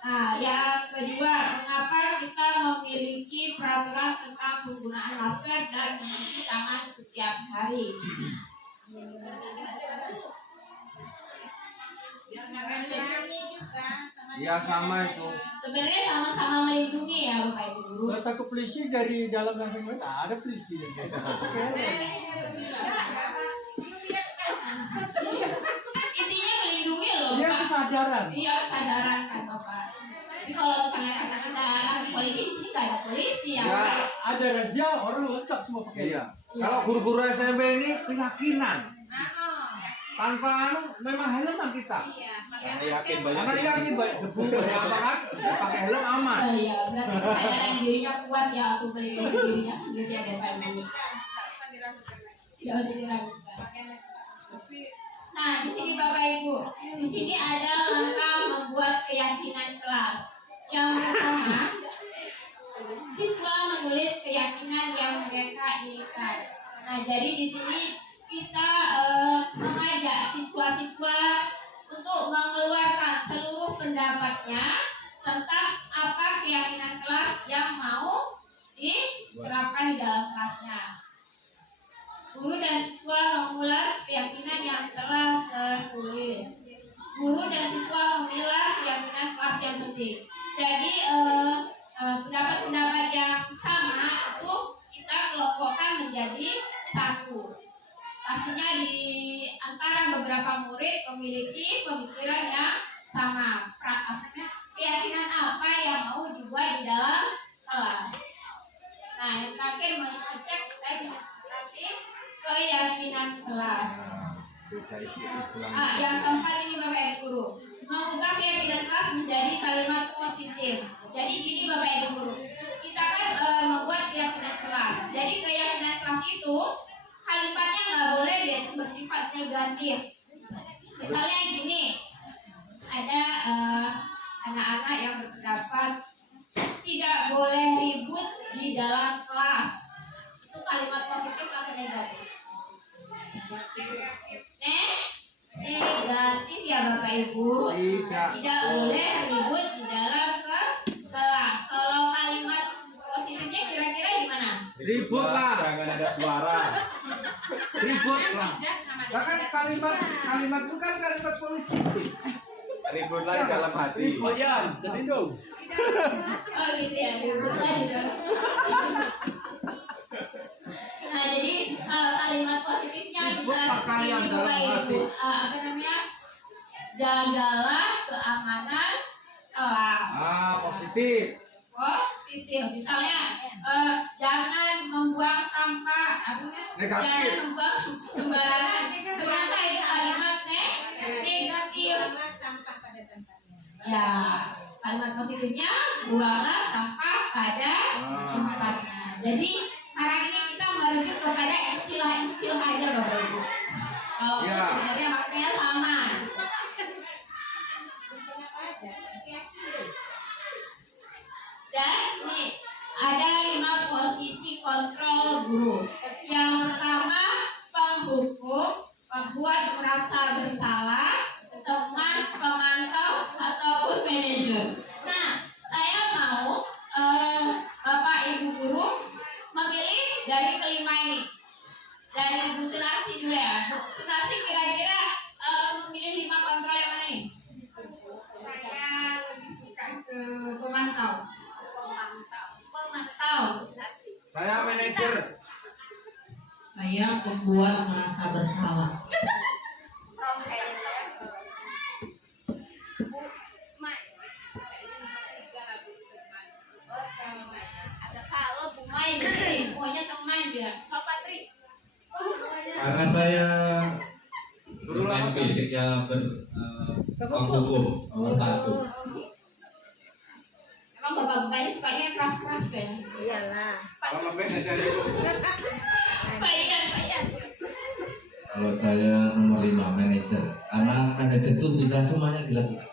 Nah, yang kedua, mengapa kita memiliki peraturan tentang penggunaan masker dan mencuci tangan setiap hari? Ya sama itu. Sebenarnya sama-sama melindungi ya Bapak Ibu guru. Kalau takut polisi dari dalam langsung ada polisi. Intinya melindungi loh Dia Pak. kesadaran. Iya kesadaran kan Bapak. Jadi kalau misalnya kata-kata polisi di sini nggak ada polisi ya. Ya. Ada razia orang lengkap semua pakai. Iya. Kalau guru-guru SMP ini keyakinan. Tanpa memang helm kita. Karena yakin banyak. Karena yakin baik debu banyak apa kan, ya pakai helm aman. Oh iya, berarti kesadaran dirinya kuat ya untuk melindungi dirinya sendiri ya Bapak Ibu. Tidak usah diragukan. Nah, di sini Bapak Ibu, di sini ada langkah membuat keyakinan kelas. Yang pertama, siswa menulis keyakinan yang mereka inginkan. Nah, jadi di sini pastinya di antara beberapa murid memiliki pemikiran yang sama. Keyakinan apa yang mau dibuat di dalam kelas. Nah, yang terakhir mengecek administrasi keyakinan kelas. Yang keempat ini Bapak Ibu Guru, mengubah keyakinan kelas menjadi kalimat positif. Jadi gini Bapak Ibu Guru, kita kan membuat keyakinan kelas. Jadi keyakinan kelas itu kalimatnya nggak boleh dia itu bersifat negatif. Misalnya gini, ada anak-anak yang berpendapat tidak boleh ribut di dalam kelas. Itu kalimat positif atau negatif? Negatif ya Bapak Ibu. Tidak boleh ribut di dalam kelas. Kalau kalimat positifnya kira-kira gimana? Ribut lah. Jangan ada suara. Ribut lah. Bahkan kalimat itu kan kalimat positif. Ributlah di dalam hati. Oh ya, jadi dong. Oh gitu ya, ributlah di dalam. Nah jadi kalimat positifnya bisa seperti ini Bapak Ibu. Apa namanya? Jagalah keamanan kelas. Positif. Positif. Misalnya jangan membuang sampah. Negatif. Jangan membuang sembarangan. Ternyata itu kalimat negatif. Sampah pada tempatnya. Ya, kalimat positifnya buanglah sampah pada tempatnya. Jadi sekarang ini kita merujuk kepada istilah-istilah aja Bapak Ibu. Kalau Ya. sebenarnya maknanya sama. Dan nih ada 5 posisi kontrol guru. Yang pertama penghukum, membuat merasa bersalah, teman, pemantau ataupun manajer. Nah, saya mau Bapak Ibu guru memilih dari kelima ini. Dari Bu Sunarsi dulu ya. Bu Sunarsi kira-kira memilih 5 kontrol yang mana nih? Saya lebih suka ke pemantau. Pemantau. Saya manajer. Saya membuat merasa bersalah. Ada kalau Bu Mai jadi pokoknya teman dia. Pak Patri. Karena saya bermain basicnya penghukum nomor 1. Emang bapak-bapak ini sukanya yang keras-keras kan? Kalau ngeband aja dulu. Bayan. Kalau saya nomor 5 manajer. Karena manajer itu bisa semuanya dilakukan.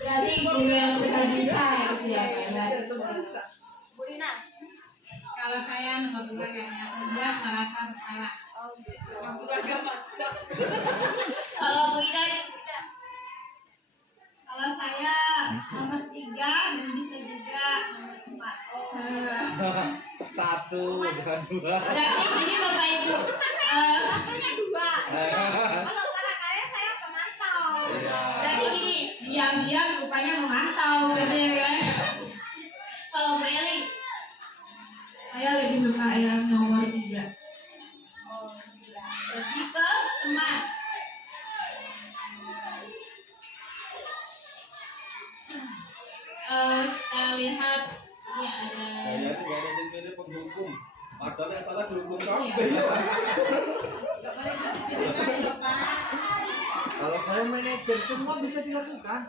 Berarti guru yang sudah bisa gitu ya. Kalau saya nomor 2 yang membuat merasa bersalah. Kalau Bu Ida, kalau saya nomor 3 dan bisa juga nomor 4. 1, bukan 2. Berarti gini Bapak Ibu. Berarti gini, diam-diam rupanya memantau gitu ya kan. Kalau Bu Eli, Saya lebih suka yang nomor 3. lebih ke teman. Kita lihat ini ada. Saya tidak ada sendiri penghukum. Padahal yang salah dihukum Iya. kabeh. Kalau saya manajer semua bisa dilakukan.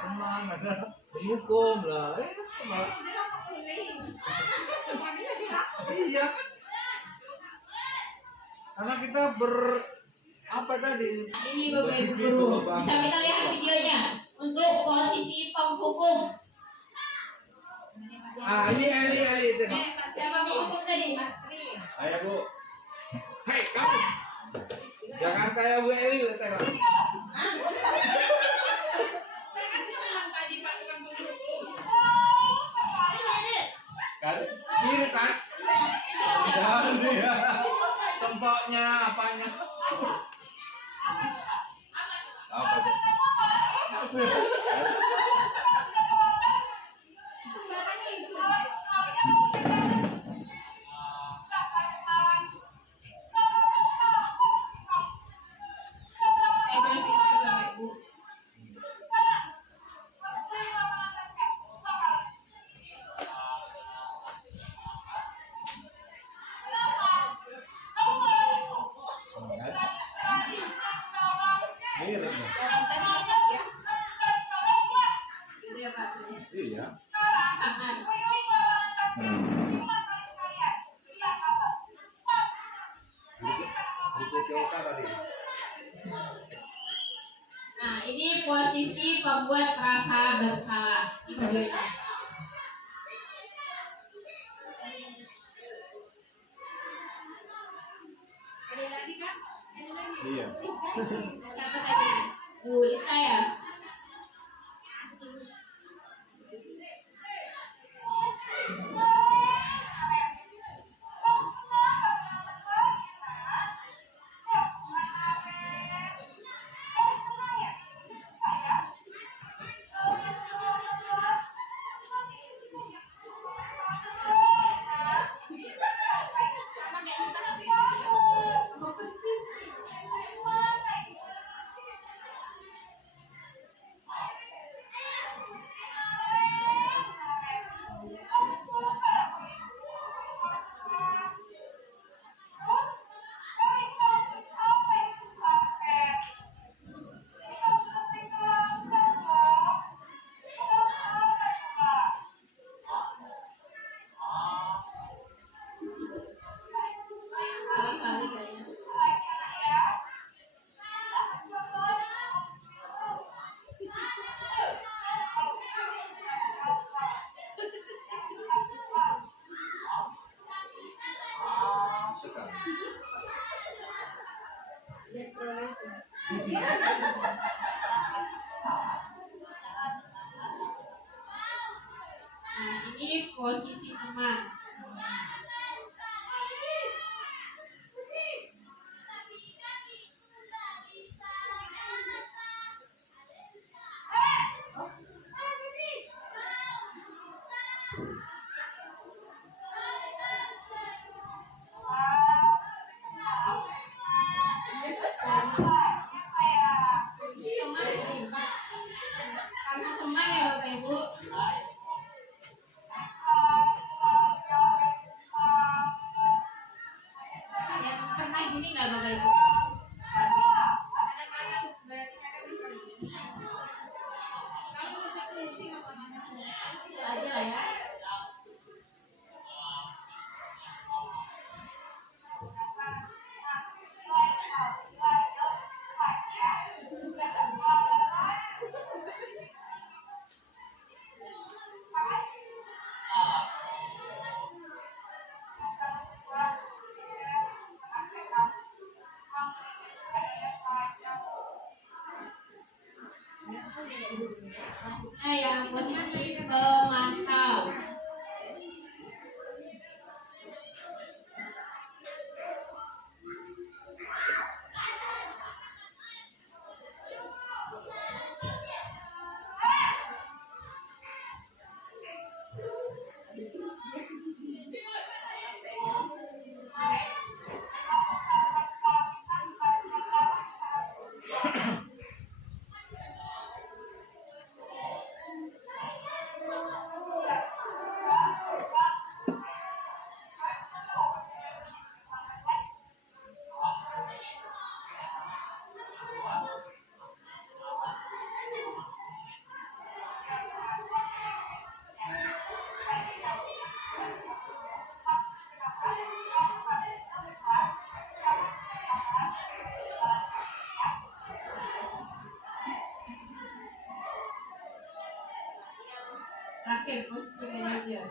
Teman ada penghukum lah. Iya. Karena kita apa tadi? Ini Bapak Ibu guru, bisa kita lihat videonya untuk posisi penghukum. Ini Eli tengok. Siapa penghukum tadi? Ayo Bu. Hei kamu, jangan kayak Bu Eli lah tengok. Kan? Kiri kan? Dan dia. Sempoknya apanya? Apa tuh? JOK tadi. Nah, ini posisi pembuat rasa bersalah di videonya. Ada lagi kan? Ada lagi. Iya. Siapa tadi? Bu Lita ya? Salah kali kayaknya. Sekali. Lihat prolog. Nah, ini posisi teman. Posisi teman ini pas. Karena teman ya Bapak Ibu. Yang pernah gini nggak Bapak Ibu? Ada ya. Nah, yang posisi pemantau. Terakhir posisi manajer.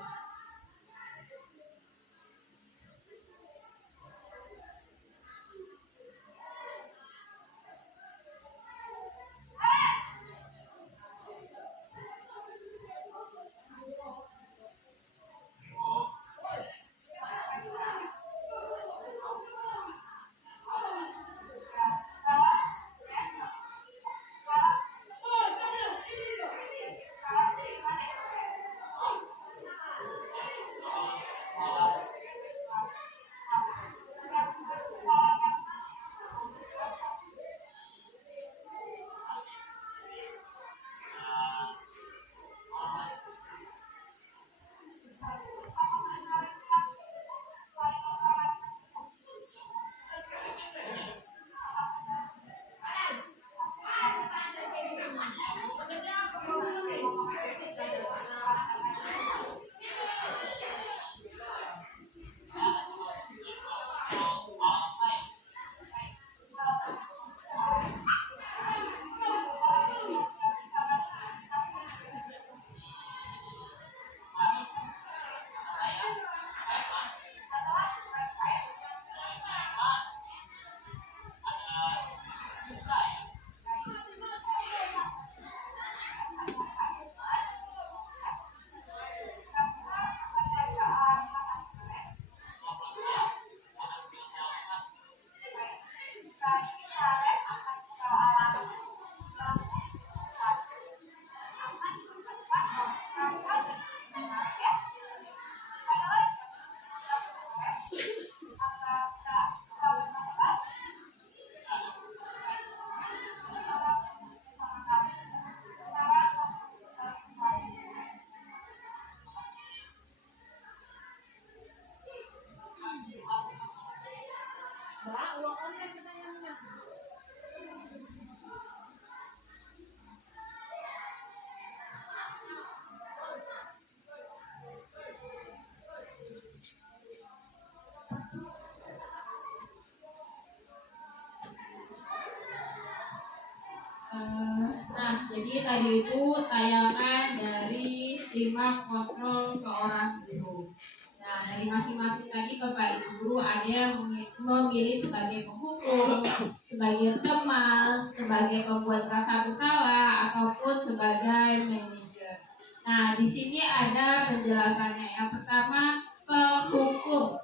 Nah, jadi tadi itu tayangan dari simak kontrol seorang guru. Nah, dari masing-masing tadi Bapak Ibu guru ada yang memilih sebagai penghukum, sebagai teman, sebagai pembuat rasa bersalah, ataupun sebagai manajer. Nah, di sini ada penjelasannya. Yang pertama, penghukum.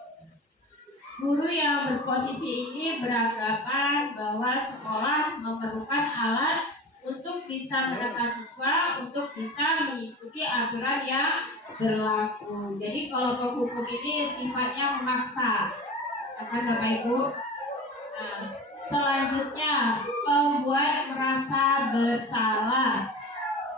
Guru yang berposisi ini beranggapan bahwa sekolah memerlukan alat untuk bisa menekan siswa untuk bisa mengikuti aturan yang berlaku. Jadi kalau penghukum ini sifatnya memaksa, akan Bapak Ibu. Nah, selanjutnya pembuat merasa bersalah.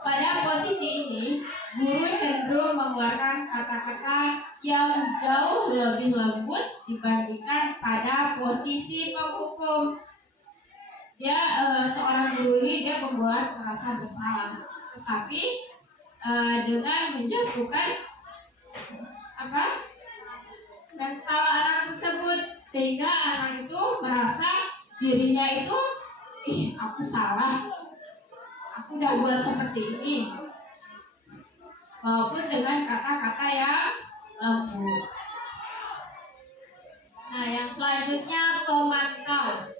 Pada posisi ini, guru cenderung mengeluarkan kata-kata yang jauh lebih lembut dibandingkan pada posisi penghukum. Dia seorang guru ini dia membuat merasa bersalah, tetapi dengan menjatuhkan mental anak tersebut sehingga anak itu merasa dirinya itu aku salah. Aku udah buat seperti ini, walaupun dengan kata-kata yang lembut. Nah, yang selanjutnya pemantau.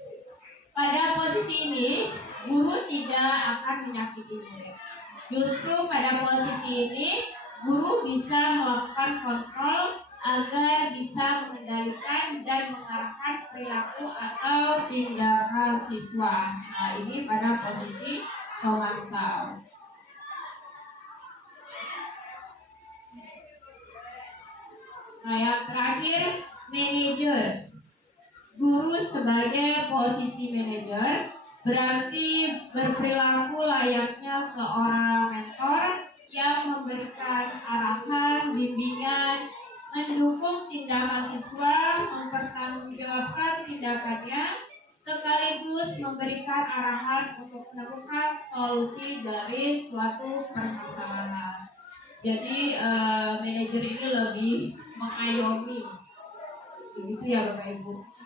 Pada posisi ini, guru tidak akan menyakiti murid. Justru pada posisi ini, guru bisa melakukan kontrol agar bisa mengendalikan dan mengarahkan perilaku atau tindakan siswa. Nah, ini pada posisi pemantau. Nah, yang terakhir manajer. Guru sebagai posisi manajer berarti berperilaku layaknya seorang mentor yang memberikan arahan, bimbingan, mendukung tindakan siswa, mempertanggungjawabkan tindakannya, sekaligus memberikan arahan untuk menemukan solusi dari suatu permasalahan. Jadi manajer ini lebih mengayomi, begitu ya Bapak Ibu.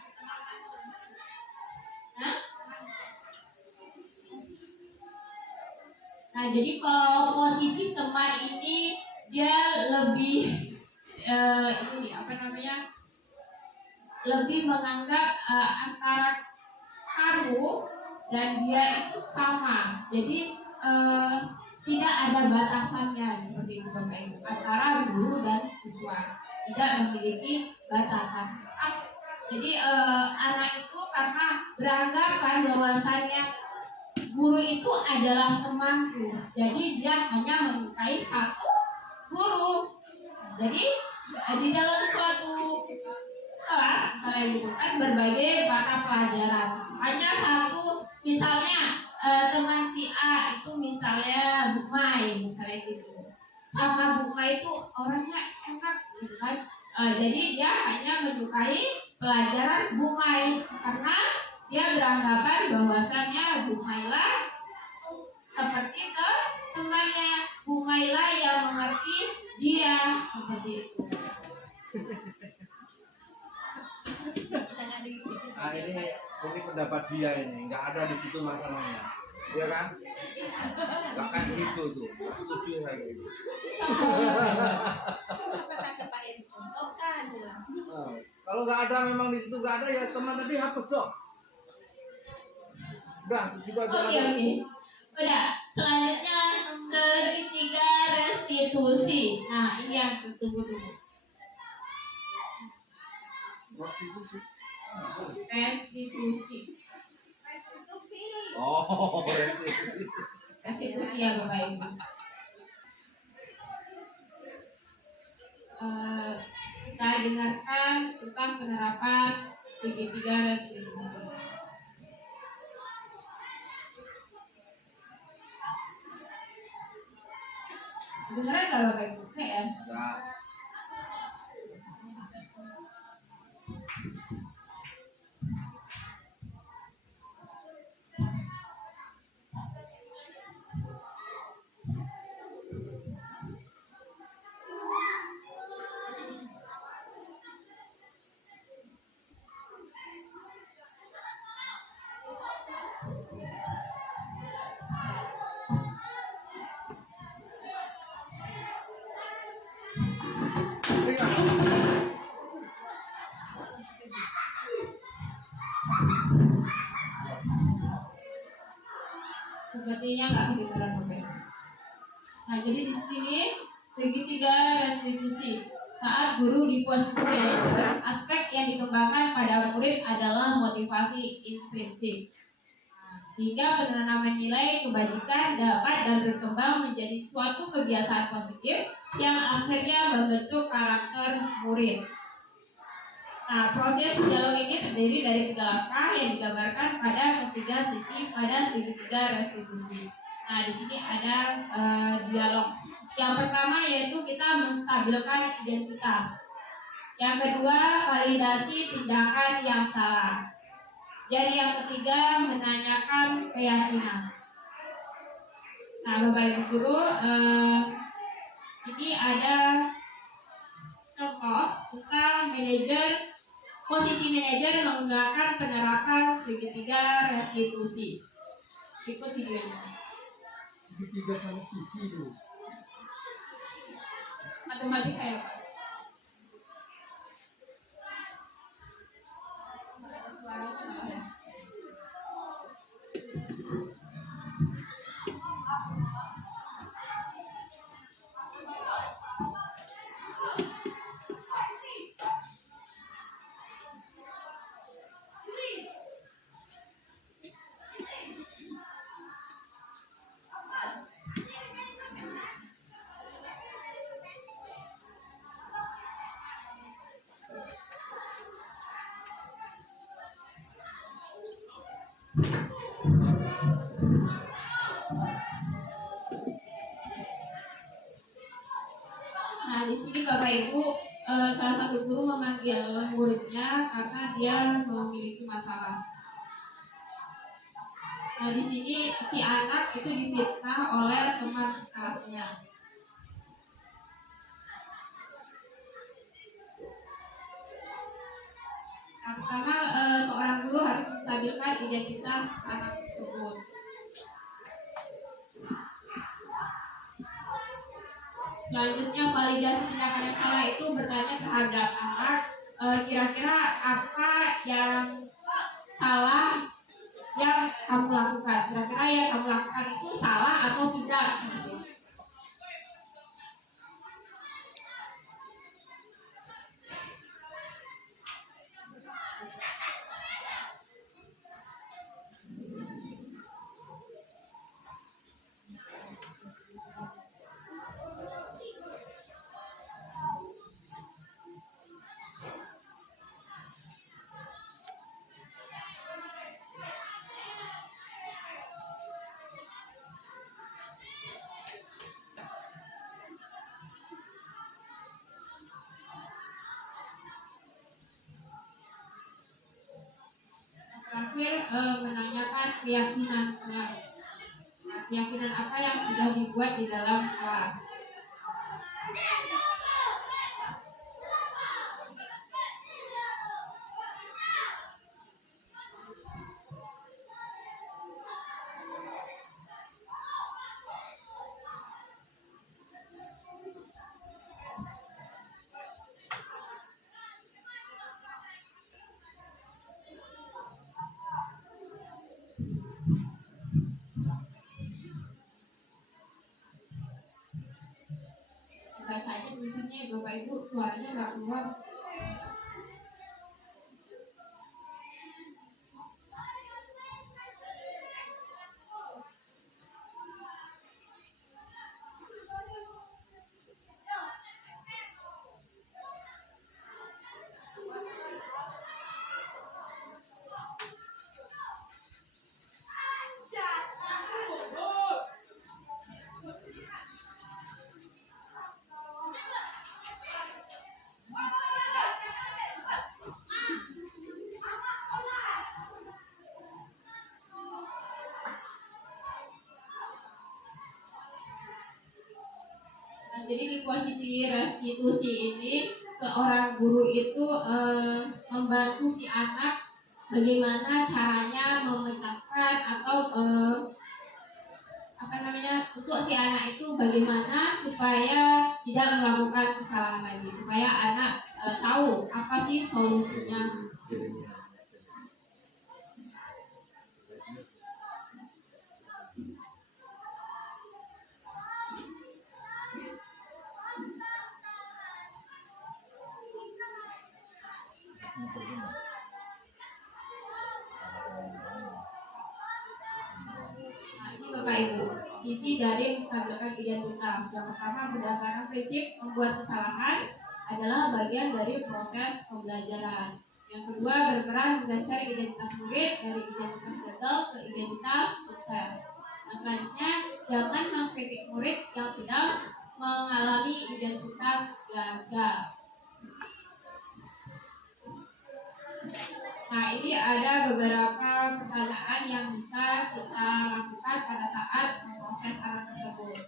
Nah, jadi kalau posisi teman ini dia lebih lebih menganggap antara kamu dan dia itu sama. Jadi tidak ada batasannya seperti itu Bapak Ibu antara guru dan siswa, tidak memiliki batasan. Jadi anak itu karena beranggapan bahwasanya guru itu adalah temanku, jadi dia hanya menyukai satu guru. Jadi di dalam suatu kelas misalnya gitu kan berbagai mata pelajaran, hanya satu misalnya teman si A itu misalnya Bu Mai misalnya gitu, sama Bu Mai itu orangnya enak gitu kan. Jadi dia hanya menyukai pelajaran Bu Mai karena dia beranggapan bahwasannya Bu Maila seperti ke temannya, Bu Maila yang mengerti dia seperti itu. Nah, ini pendapat dia ini, nggak ada di situ masalahnya, ya kan? Nggak kan gitu tuh, nggak setuju saya gitu. Kalau nggak ada memang di situ nggak ada ya teman tadi hapus dong. Udah, gitu aja. Oke. Udah, selanjutnya segitiga restitusi. Nah, ini yang tunggu-tunggu. Restitusi. Oh, restitusi. Restitusi ya Bapak Ibu. Kita dengarkan tentang penerapan segitiga restitusi. Dengeran nggak Bapak Ibu? Oke ya. Nah, Sepertinya nggak kedengaran Bapak Ibu. Nah, jadi di sini segitiga restitusi. Saat guru di posisi manajer, aspek yang dikembangkan pada murid adalah motivasi intrinsik. Sehingga penanaman nilai kebajikan dapat dan berkembang menjadi suatu kebiasaan positif yang akhirnya membentuk karakter murid. Nah, proses dialog ini terdiri dari 3 langkah yang digambarkan pada ketiga sisi pada segitiga restitusi. Nah, di sini ada dialog. Yang pertama yaitu kita menstabilkan identitas. Yang kedua, validasi tindakan yang salah. Dan yang ketiga, menanyakan keyakinan. Nah, Bapak Ibu Guru, ini ada contoh tentang posisi manajer menggunakan penerapan segitiga restitusi. Ikut videonya. Segitiga sama sisi itu. Matematika ya Pak. Suaranya nggak ada. Nah, di sini Bapak Ibu, salah satu guru memanggil muridnya karena dia memiliki masalah. Nah, di sini si anak itu difitnah oleh teman sekelasnya. Nah, pertama seorang guru harus menstabilkan identitas anak tersebut. Selanjutnya, validasi tindakan yang salah itu bertanya terhadap anak, kira-kira apa yang salah yang kamu lakukan? Kira-kira yang kamu lakukan itu salah atau tidak? Terakhir, menanyakan keyakinan kelas. Nah, keyakinan apa yang sudah dibuat di dalam kelas? Bukan saja tulisannya Bapak Ibu, suaranya nggak keluar. Jadi di posisi restitusi ini seorang guru itu membantu si anak bagaimana caranya memecahkan atau untuk si anak itu bagaimana supaya tidak melakukan kesalahan lagi, supaya anak tahu apa sih solusinya. Bapak Ibu, sisi dari menstabilkan identitas. Yang pertama, berdasarkan prinsip membuat kesalahan adalah bagian dari proses pembelajaran. Yang kedua, berperan menggeser identitas murid dari identitas gagal ke identitas sukses. Nah, selanjutnya, jangan mengkritik murid yang sedang mengalami identitas gagal. Nah, ini ada beberapa pertanyaan yang bisa kita lakukan pada saat memproses anak tersebut.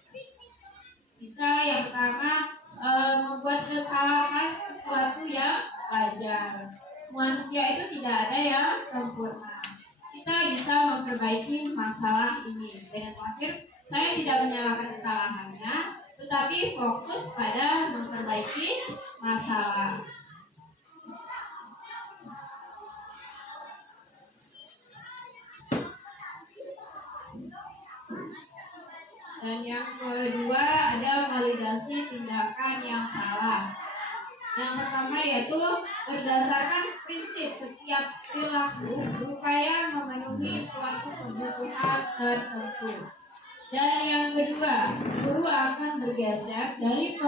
Bisa yang pertama, membuat kesalahan sesuatu yang wajar. Manusia itu tidak ada yang sempurna. Kita bisa memperbaiki masalah ini. Dan yang terakhir, saya tidak menyalahkan kesalahannya, tetapi fokus pada memperbaiki masalah. Dan yang kedua ada validasi tindakan yang salah. Yang pertama yaitu berdasarkan prinsip setiap perilaku berupaya memenuhi suatu kebutuhan tertentu. Dan yang kedua, guru akan bergeser dari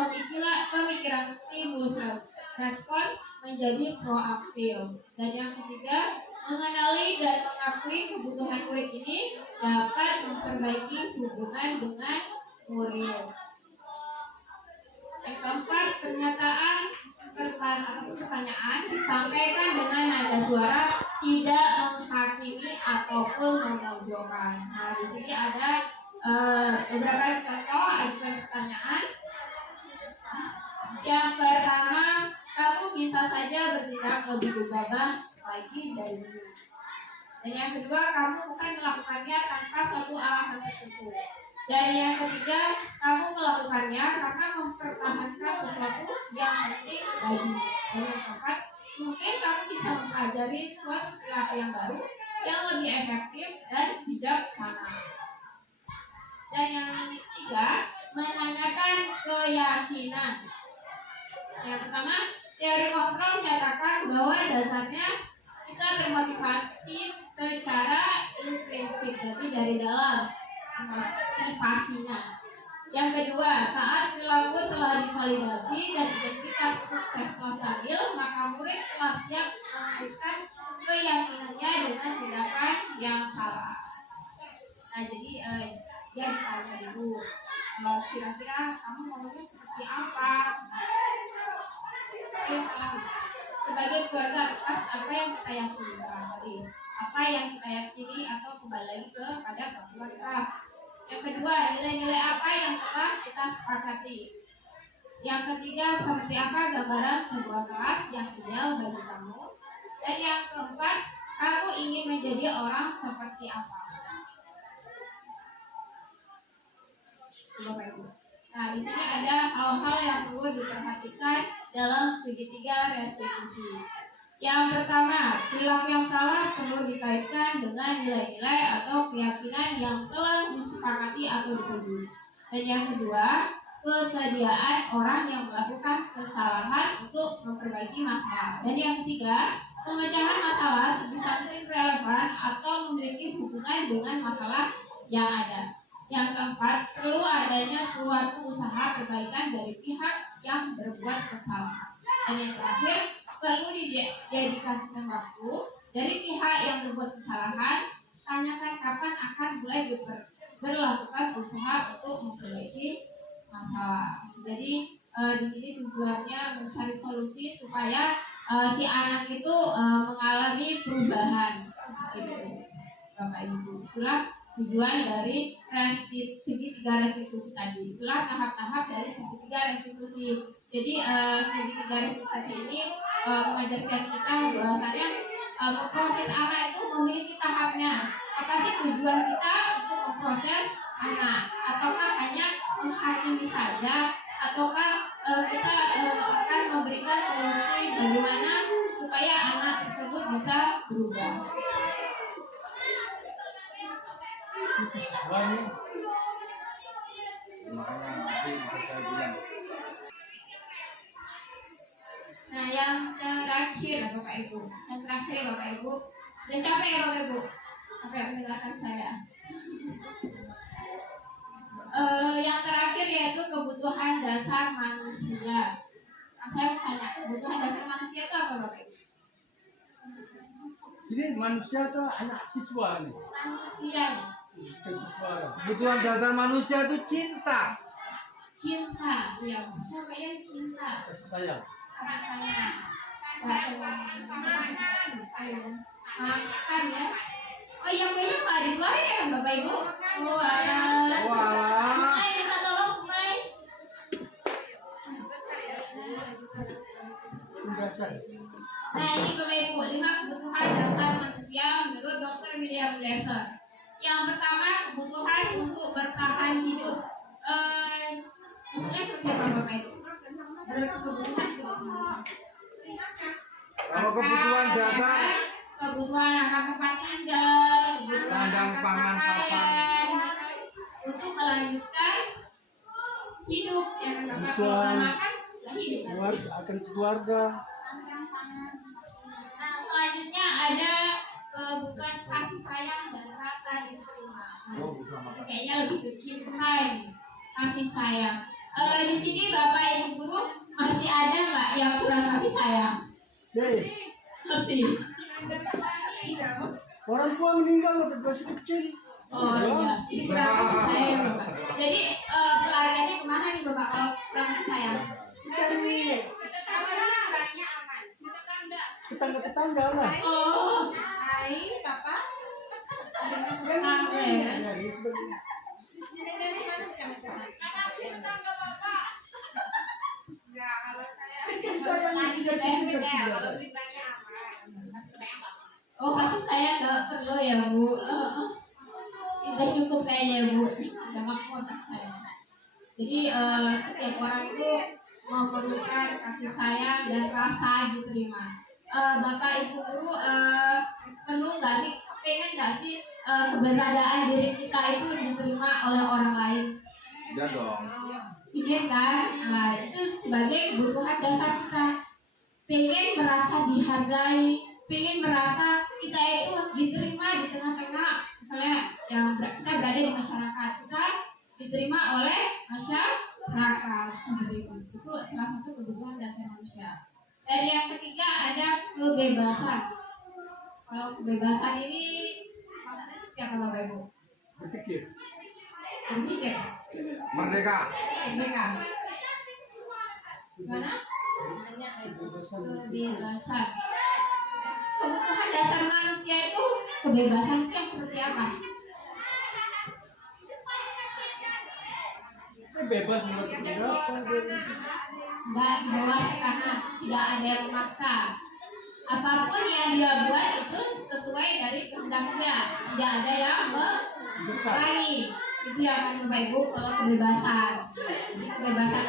pemikiran stimulus respon menjadi proaktif. Dan yang ketiga, mengenali dan mengakui kebutuhan murid ini dapat memperbaiki hubungan dengan murid. Yang keempat, pernyataan pertanyaan disampaikan dengan nada suara tidak menghakimi ataupun memojokkan. Nah, di sini ada beberapa contoh ajukan pertanyaan. Yang pertama, kamu bisa saja bertindak lebih gegabah lagi dari ini. Dan yang kedua, kamu bukan melakukannya tanpa suatu alasan tertentu. Dan yang ketiga, kamu melakukannya karena mempertahankan sesuatu yang penting bagimu. Dan yang keempat, mungkin kamu bisa mempelajari suatu perilaku yang baru yang lebih efektif dan bijaksana. Dan yang ketiga, menanyakan keyakinan. Yang pertama, teori kontrol menyatakan bahwa dasarnya kita termotivasi secara intrinsik, berarti dari dalam motivasinya. Yang kedua, saat perilaku telah divalidasi dan identitas sukses telah stabil, maka murid telah siap mengajukan keyakinannya dengan tindakan yang salah. Nah, jadi dia ditanya dulu, kira-kira kamu maunya seperti apa? Sebagai keluarga atas apa yang kita yakini, apa yang kita yakini atau kembali lagi kepada peraturan kelas. Yang kedua, nilai-nilai apa yang telah kita sepakati. Yang ketiga, seperti apa gambaran sebuah kelas yang ideal bagi kamu. Dan yang keempat, kamu ingin menjadi orang seperti apa. Bapak Ibu. Nah, di sini ada hal-hal yang perlu diperhatikan dalam segitiga restitusi. Yang pertama, perilaku yang salah perlu dikaitkan dengan nilai-nilai atau keyakinan yang telah disepakati atau dipuji. Dan yang kedua, kesediaan orang yang melakukan kesalahan untuk memperbaiki masalah. Dan yang ketiga, pemecahan masalah sebisa mungkin relevan atau memiliki hubungan dengan masalah yang ada. Yang keempat, perlu adanya suatu usaha perbaikan dari pihak yang berbuat kesalahan. Dan yang terakhir, perlu didedikasikan waktu dari pihak yang berbuat kesalahan. Tanyakan kapan akan mulai berlakukan usaha untuk memperbaiki masalah. Jadi di sini tujuannya mencari solusi supaya si anak itu mengalami perubahan. Gitu, Bapak Ibu. Itulah tujuan dari segitiga restitusi tadi. Itulah tahap-tahap dari segitiga restitusi. Jadi segitiga restitusi ini mengajarkan kita bahwasanya proses anak itu memiliki tahapnya. Apa sih tujuan kita untuk memproses anak? Ataukah hanya menghakimi saja? Ataukah kita akan memberikan solusi bagaimana supaya anak tersebut bisa berubah? Makanya nanti bisa saya bilang. Nah, yang terakhir Bapak Ibu, yang terakhir Bapak Ibu, udah capek ya Bapak Ibu, sampai mendengarkan saya. Yang terakhir yaitu kebutuhan dasar manusia. Nah, saya mau tanya, kebutuhan dasar manusia itu apa Bapak Ibu? Jadi manusia itu anak siswa nih. Manusia nih. Siswa. Kebutuhan dasar manusia itu cinta. Cinta, ya siapa yang cinta? Kasih sayang. Kasih sayang. Makan ya. Oh yang banyak nggak dikeluarin ya Bapak Ibu? Oh alah. Walah. Kumai minta tolong Kumai. Dasar. Nah ini Bapak Ibu 5 kebutuhan dasar manusia menurut Dr. William Glasser. Yang pertama kebutuhan untuk bertahan hidup. Sebetulnya seperti apa Bapak Ibu? Kebutuhan itu Kalau kebutuhan dasar, kebutuhan akan tempat tinggal, kebutuhan Sandang, akan pangan, pakaian, untuk melanjutkan hidup yang dapat kalau nggak makan nggak hidup. Akan keluarga. Nah selanjutnya ada kebutuhan kasih sayang dan rasa diterima. Nah, kayaknya lebih ke cinta nih, kasih sayang. Di sini Bapak Ibu guru masih ada nggak yang kurang kasih sayang? Jadi Masih. orang tua meninggal waktu masih kecil. Oh iya, ini kurang kasih sayang Bapak. Jadi keluarganya kemana nih Bapak kalau kurang kasih sayang? Cari tetangga lah. Oh, Hai, Bapak. tetangga ya. Nyari sebagai- Nenek-nenek mana bisa masak? Enggak, kalau saya Sayang yang tidak duit tidak ya, tidak. kalau duit banyak aman. Oh kasih sayang nggak perlu ya Bu. Sudah cukup kayaknya Bu. Udah makmur kasih sayang. Jadi setiap orang itu memerlukan kasih sayang dan rasa diterima. Bapak Ibu guru perlu nggak sih, pengen nggak sih keberadaan diri kita itu diterima oleh orang lain? ya dong. Ingin kan? Nah, itu sebagai kebutuhan dasar kita. Pengen merasa dihargai, pengen merasa kita itu diterima di tengah-tengah, misalnya kita berada di masyarakat, kita diterima oleh masyarakat seperti itu. Itu salah satu kebutuhan dasar manusia. Dan yang ketiga ada kebebasan. Kalau kebebasan ini maksudnya seperti apa Bapak Ibu? Berpikir. Berpikir. Merdeka. Mereka. Gimana? Hanya kebebasan. Kebutuhan dasar manusia itu kebebasan itu yang seperti apa? Bebas menurut berapa? Enggak di bawah tekanan, tidak ada yang memaksa. Apapun yang dia buat itu sesuai dari kehendak dia, tidak ada yang memerangi. Itu yang akan Bapak Ibu kalau kebebasan. Jadi kebebasan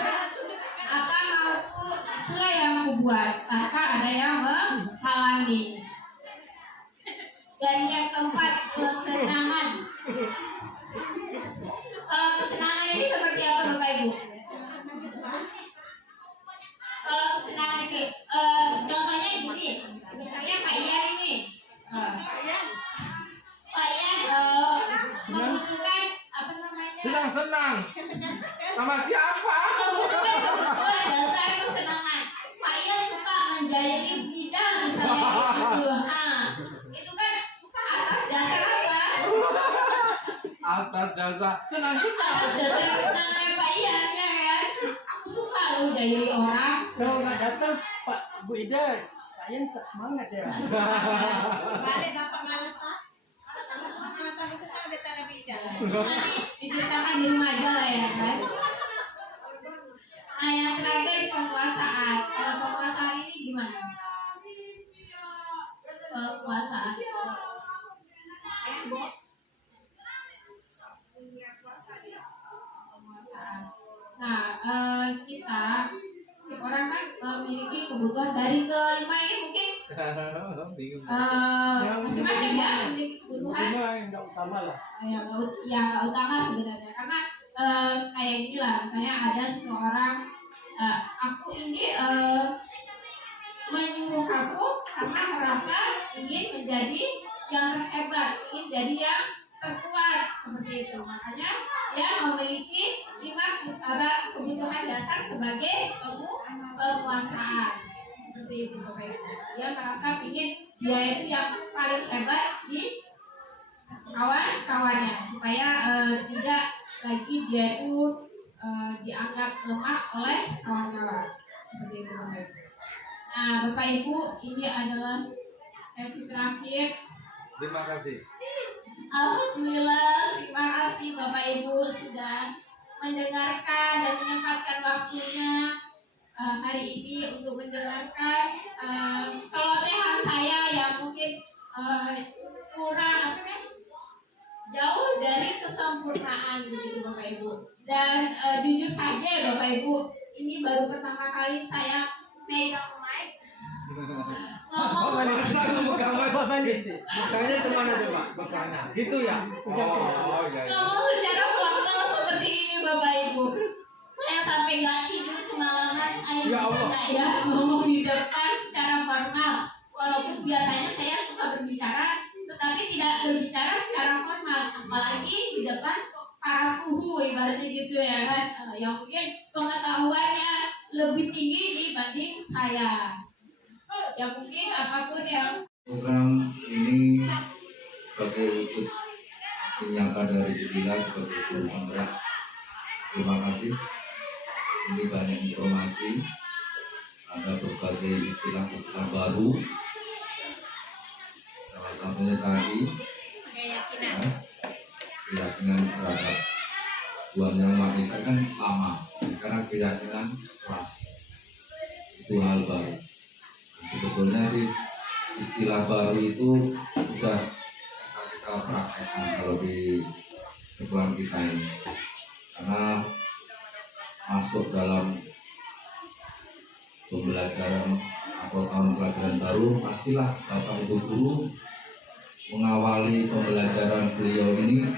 apa mauku itulah yang aku buat tanpa ada yang menghalangi. Dan yang keempat kesenangan. Kalau kesenangan ini seperti apa Bapak Ibu? Kalau kesenangan ini, contohnya gini, misalnya Pak Ian ini, Pak Ian membutuhkan apa namanya? Senang-senang. Sama siapa? Membutuhkan kebutuhan dasar kesenangan. Pak Ian suka menjadi bidang misalnya gitu. Nah, itu kan atas dasar apa? Atas dasar senang-senang. Atas dasar kesenangan Pak Ian ya kan? Aku suka loh jadi orang. Kalau nggak datang Pak Bu Ida, saya tak semangat ya. Balik Bapak malam Pak. Tambah sekarang di televisi. Nanti diceritakan di rumah aja lah ya kan. Nah yang terakhir penguasaan. Kalau penguasaan ini gimana? Penguasaan. Penguasaan. Nah kita setiap orang kan memiliki kebutuhan dari kelima ini mungkin Bingung. macam-macam ya memiliki kebutuhan Cuma yang nggak utama lah. yang nggak utama sebenarnya karena kayak gini lah misalnya ada seseorang aku ini menyuruh kamu karena merasa ingin menjadi yang terhebat ingin jadi yang terkuat seperti itu. Makanya dia memiliki 5 kebutuhan dasar sebagai penguasaan seperti itu Bapak Ibu. Dia merasa ingin dia itu yang paling hebat di kawan-kawannya supaya tidak lagi dia itu dianggap lemah oleh kawan-kawan seperti itu Bapak Ibu. Nah Bapak Ibu, ini adalah sesi terakhir. Terima kasih. Alhamdulillah, terima kasih Bapak Ibu sudah mendengarkan dan menyempatkan waktunya hari ini untuk mendengarkan celotehan saya yang mungkin kurang jauh dari kesempurnaan gitu Bapak Ibu. Dan jujur saja Bapak Ibu, ini baru pertama kali saya pegang mic ngomong. Makanya kemana coba bapaknya? Gitu ya? Oh iya. Ngomong secara frontal seperti ini Bapak Ibu. Saya sampai nggak tidur semalaman. Ayo Ya bisa Allah. nggak ya ngomong di depan secara formal. Walaupun biasanya saya suka berbicara, tetapi tidak berbicara secara formal. Apalagi di depan para suhu ibaratnya gitu ya kan. Yang mungkin pengetahuannya lebih tinggi dibanding saya. Ya mungkin apapun yang Program ini sebagai wujud aksi nyata dari Budila sebagai guru penggerak. Terima kasih. Ini banyak informasi, ada berbagai istilah-istilah baru. Salah satunya tadi ya, keyakinan terhadap Tuhan Yang Maha Esa kan lama, karena keyakinan kelas itu hal baru. Sebetulnya sih istilah baru itu sudah kita praktekkan kalau di sekolah kita ini, karena masuk dalam pembelajaran atau tahun pelajaran baru pastilah Bapak Ibu guru mengawali pembelajaran beliau ini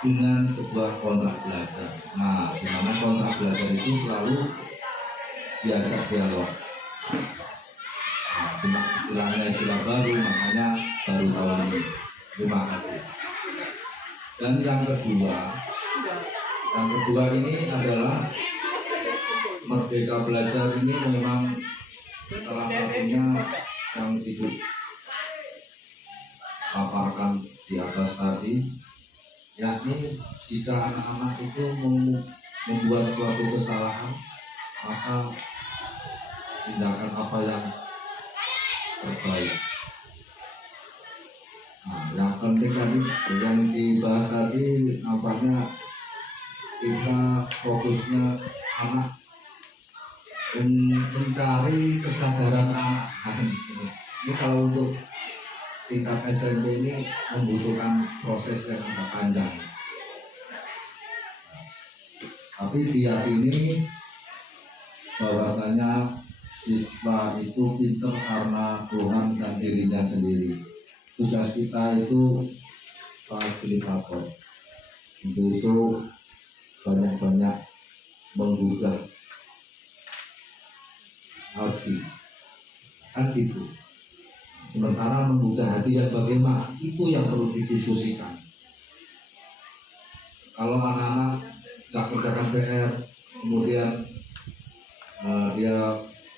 dengan sebuah kontrak belajar. Nah, di mana kontrak belajar itu selalu diajak dialog. Cuma istilahnya istilah baru, makanya baru tahun ini. Terima kasih. Dan yang kedua ini adalah Merdeka Belajar ini memang salah satunya yang ibu paparkan di atas tadi, yakni jika anak-anak itu membuat suatu kesalahan, maka tindakan apa yang terbaik. Nah, yang penting tadi yang dibahas tadi nampaknya kita fokusnya anak mencari kesadaran anak. Nah, di sini. Ini kalau untuk tingkat SMP ini membutuhkan proses yang agak panjang. Tapi diyakini bahwasanya siswa itu pinter karena Tuhan dan dirinya sendiri. Tugas kita itu fasilitator. Untuk itu banyak-banyak menggugah hati, kan gitu. Sementara menggugah hati yang bagaimana, itu yang perlu didiskusikan. Kalau anak-anak nggak kerjakan PR, kemudian dia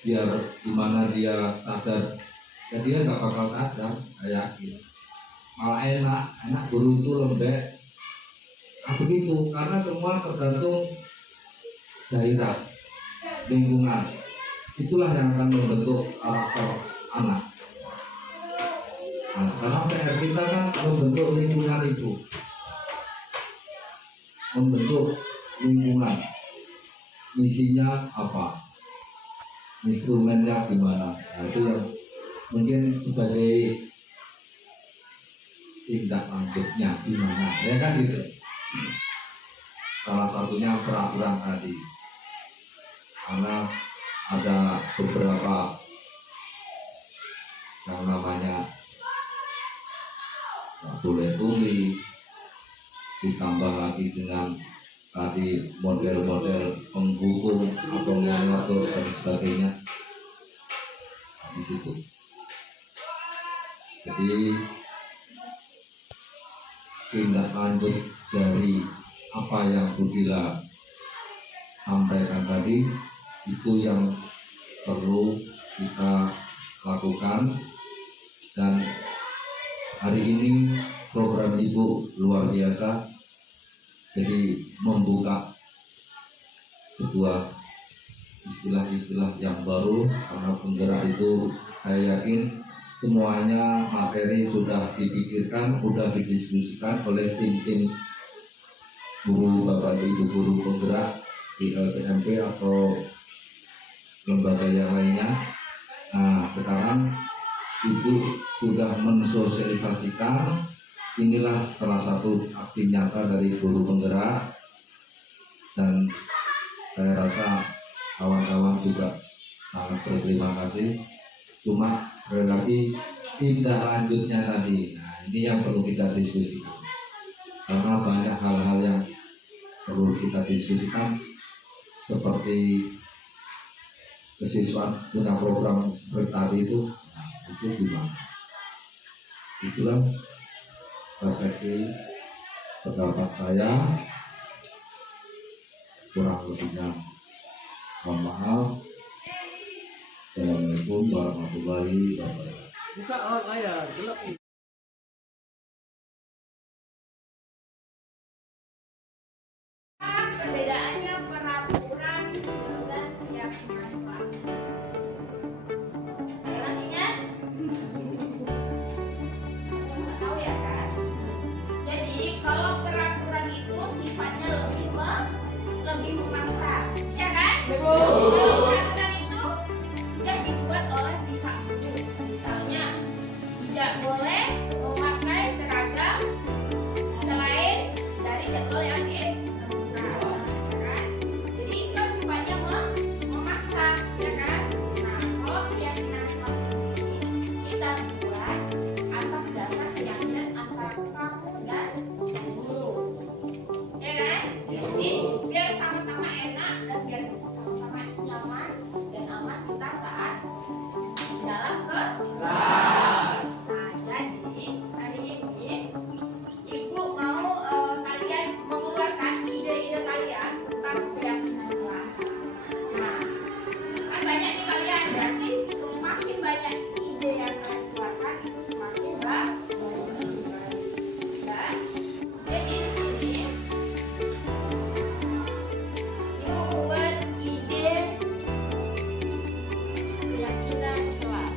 biar gimana dia sadar, ya dia nggak bakal sadar, saya yakin. Malah enak guru itu lembek. Nah, begitu, karena semua tergantung daerah, lingkungan. Itulah yang akan membentuk karakter anak. Nah, sekarang PR kita kan membentuk lingkungan itu, membentuk lingkungan. Misinya apa? Instrumennya gimana? Nah, itu yang mungkin sebagai tindak lanjutnya gimana? Ya kan gitu. Salah satunya peraturan tadi, karena ada beberapa yang namanya nggak boleh tuli, ditambah lagi dengan tadi model-model penghukum atau mengatur dan sebagainya di situ. Jadi tindak lanjut dari apa yang Budila sampaikan tadi, itu yang perlu kita lakukan. Dan hari ini program Ibu luar biasa, jadi membuka sebuah istilah-istilah yang baru, karena penggerak itu saya yakin semuanya materi sudah dipikirkan, sudah didiskusikan oleh tim-tim guru, bapak ibu guru penggerak di LPMP atau lembaga yang lainnya. Nah, sekarang Ibu sudah mensosialisasikan, inilah salah satu aksi nyata dari guru penggerak, dan saya rasa kawan-kawan juga sangat berterima kasih. Cuma sekali lagi tindak lanjutnya tadi, nah ini yang perlu kita diskusikan, karena banyak hal-hal yang perlu kita diskusikan, seperti kesiswaan punya program seperti tadi itu, nah, itu gimana? Itulah refleksi pendapat saya, kurang lebihnya mohon maaf. Assalamualaikum warahmatullahi wabarakatuh. Buka orang ayah, gelap. Perbedaannya peraturan dan keyakinan kelas. Relasinya? Tahu ya kan? Jadi kalau peraturan itu sifatnya lebih memaksa, ya kan? Kalau peraturan itu sudah dibuat oleh pihak guru. Misalnya, tidak boleh memakai seragam selain dari jadwal yang ditentukan, ya kan? Jadi itu sifatnya memaksa, ya kan? Nah, kalau keyakinan kelas ini kita buat atas dasar keyakinan antara kamu dan guru, ya kan? Jadi biar sama-sama enak dan biar sama-sama nyaman dan aman kita saat di dalam kelas. Nah, jadi hari ini Ibu mau kalian mengeluarkan ide-ide kalian tentang keyakinan kelas. Nah, kan banyak nih kalian, berarti semakin banyak ide yang kalian keluarkan itu semakin bagus. Dan jadi di sini Ibu buat ide keyakinan kelas.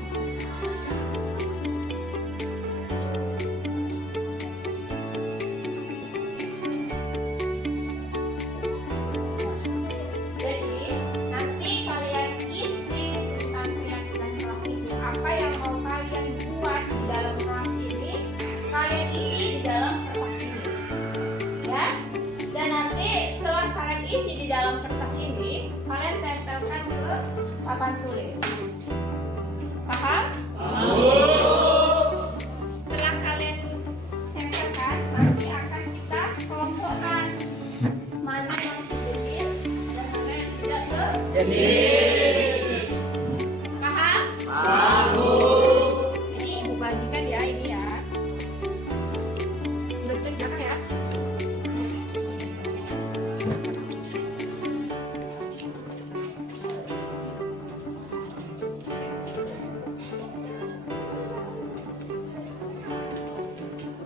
Jadi nanti kalian isi tentang keyakinan kelas ini, apa yang mau kalian buat di dalam kelas ini, kalian isi di dalam kertas ini, ya. Dan nanti setelah kalian isi di dalam kertas ini, kalian tempelkan ke papan tulis. Paham? Setelah kalian tempelkan, nanti akan kita kelompokkan mana yang sedikit dan mana yang tidak sedikit. Paham? Jadi Ibu bagikan ya ini ya. Betul jangan ya.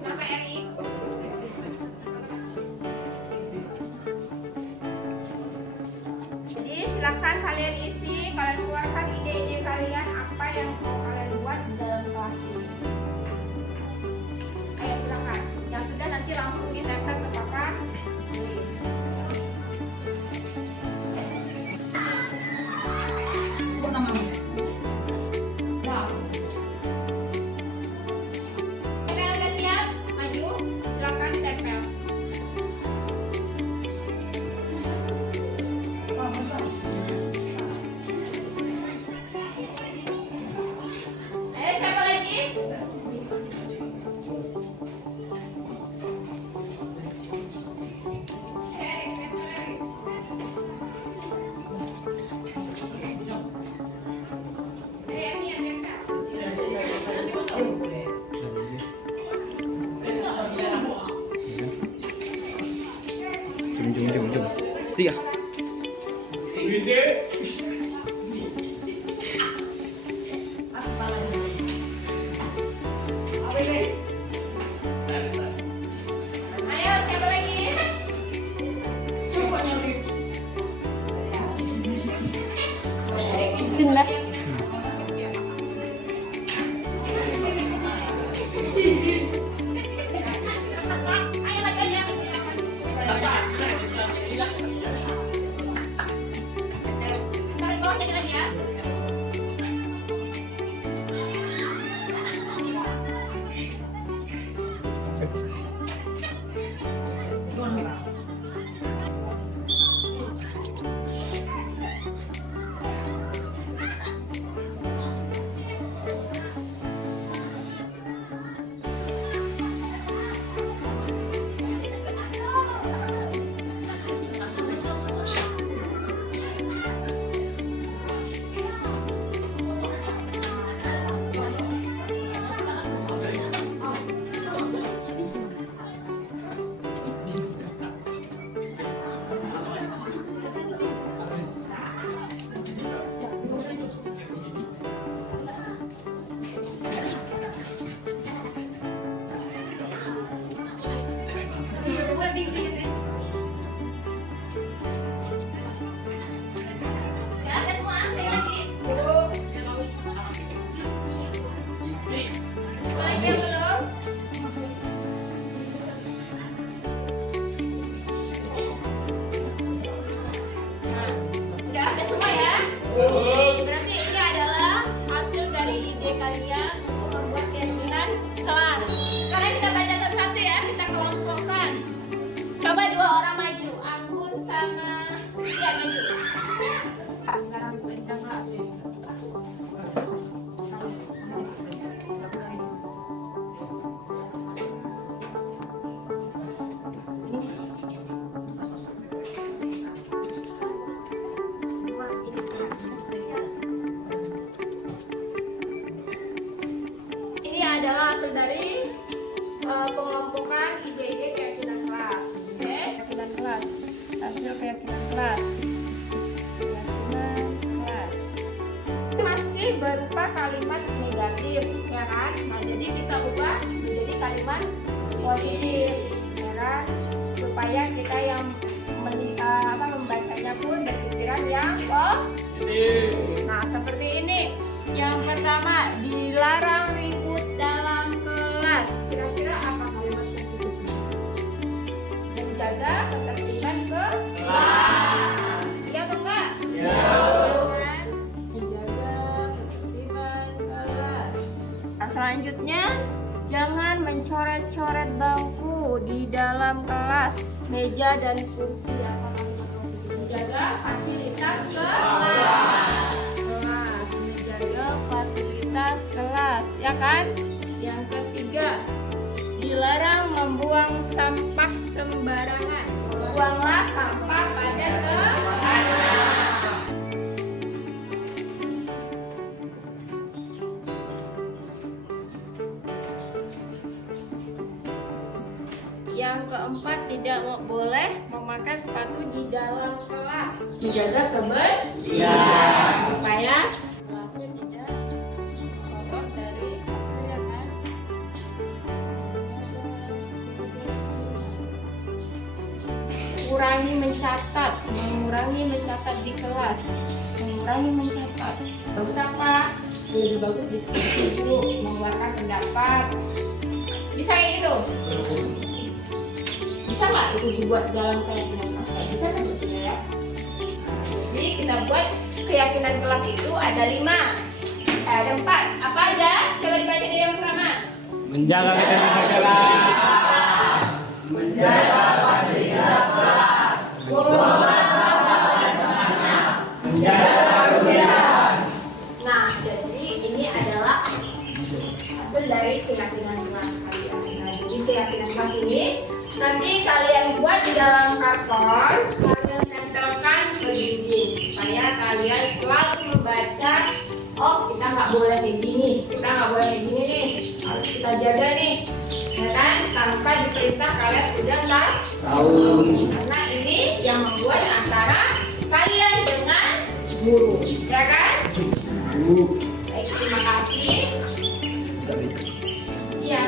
Kenapa Eri? Jadi silahkan kalian isi, kalian keluarkan ide-ide kalian apa yang mau kalian buat di dalam kelas ini. Ayo silahkan. Yang sudah nanti langsung ditempel ke papan tulis. Tempel udah siap? Maju. Silahkan tempel. jom. Iya. Ayo, siapa lagi? Bismillah. Ayo lagi aja. Tarik bawah jadi lagi ya. Ya, ada semua. Saya lagi. Siapa lagi yang belum? Udah ada semua ya? Berarti ini adalah hasil dari ide kalian untuk membuat keyakinan kelas. Sekarang kita baca satu ya, kita kelompokkan. Coba dua orang maju, Anggun sama Rian maju. Ini adalah hasil dari pengelompokan ide-ide keyakinan kelas. Oke, keyakinan kelas. Hasil keyakinan kelas. Keyakinan kelas. Masih berupa kalimat negatif, ya kan? Nah, jadi kita ubah menjadi kalimat positif, ya kan? Supaya kita yang membacanya pun berpikiran yang positif. Nah, seperti ini. Yang pertama, dilarang ribut dalam kelas. Kira-kira apa kalimat positifnya? Menjaga ketertiban kelas. Iya atau enggak? Iya. Menjaga ketertiban kelas. Nah, selanjutnya, jangan mencoret-coret bangku di dalam kelas, meja dan kursi. Apa kalimat positif? Menjaga fasilitas kelas. Menjaga fasilitas kelas, ya kan? Yang ketiga, dilarang membuang sampah sembarangan. Buanglah sampah pada tempatnya. Yang keempat, tidak boleh memakai sepatu di dalam kelas. Menjaga kebersihan supaya kelasnya tidak kotor dari hasilnya kan. Mengurangi mencatat di kelas. Mengurangi mencatat. Bagus apa? Lebih bagus diskusi dulu, mengeluarkan pendapat. Bisa kayak gitu? Bisa nggak itu dibuat dalam keyakinan kelas? Bisa sebetulnya ya. Jadi kita buat keyakinan kelas itu ada 5. Ada 4. Apa aja? Coba dibaca dari yang pertama. Menjaga ketertiban kelas. Menjaga fasilitas kelas. Menjaga kebersihan. Nah, jadi ini adalah hasil dari keyakinan kelas kalian. Nah, jadi keyakinan kelas ini nanti kalian buat di dalam karton, kalian tempelkan ke dinding supaya kalian selalu membaca. Oh, kita nggak boleh kayak gini, kita nggak boleh kayak gini nih, harus kita jaga nih, ya kan? Tanpa diperintah kalian sudah tahu, karena ini ini yang membuat antara kalian dengan guru, ya kan? Baik, terima kasih. Ya.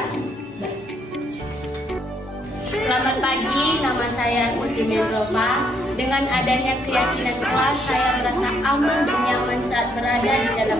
Selamat pagi, nama saya Siti Melroma. Dengan adanya keyakinan kelas, saya merasa aman dan nyaman saat berada di dalam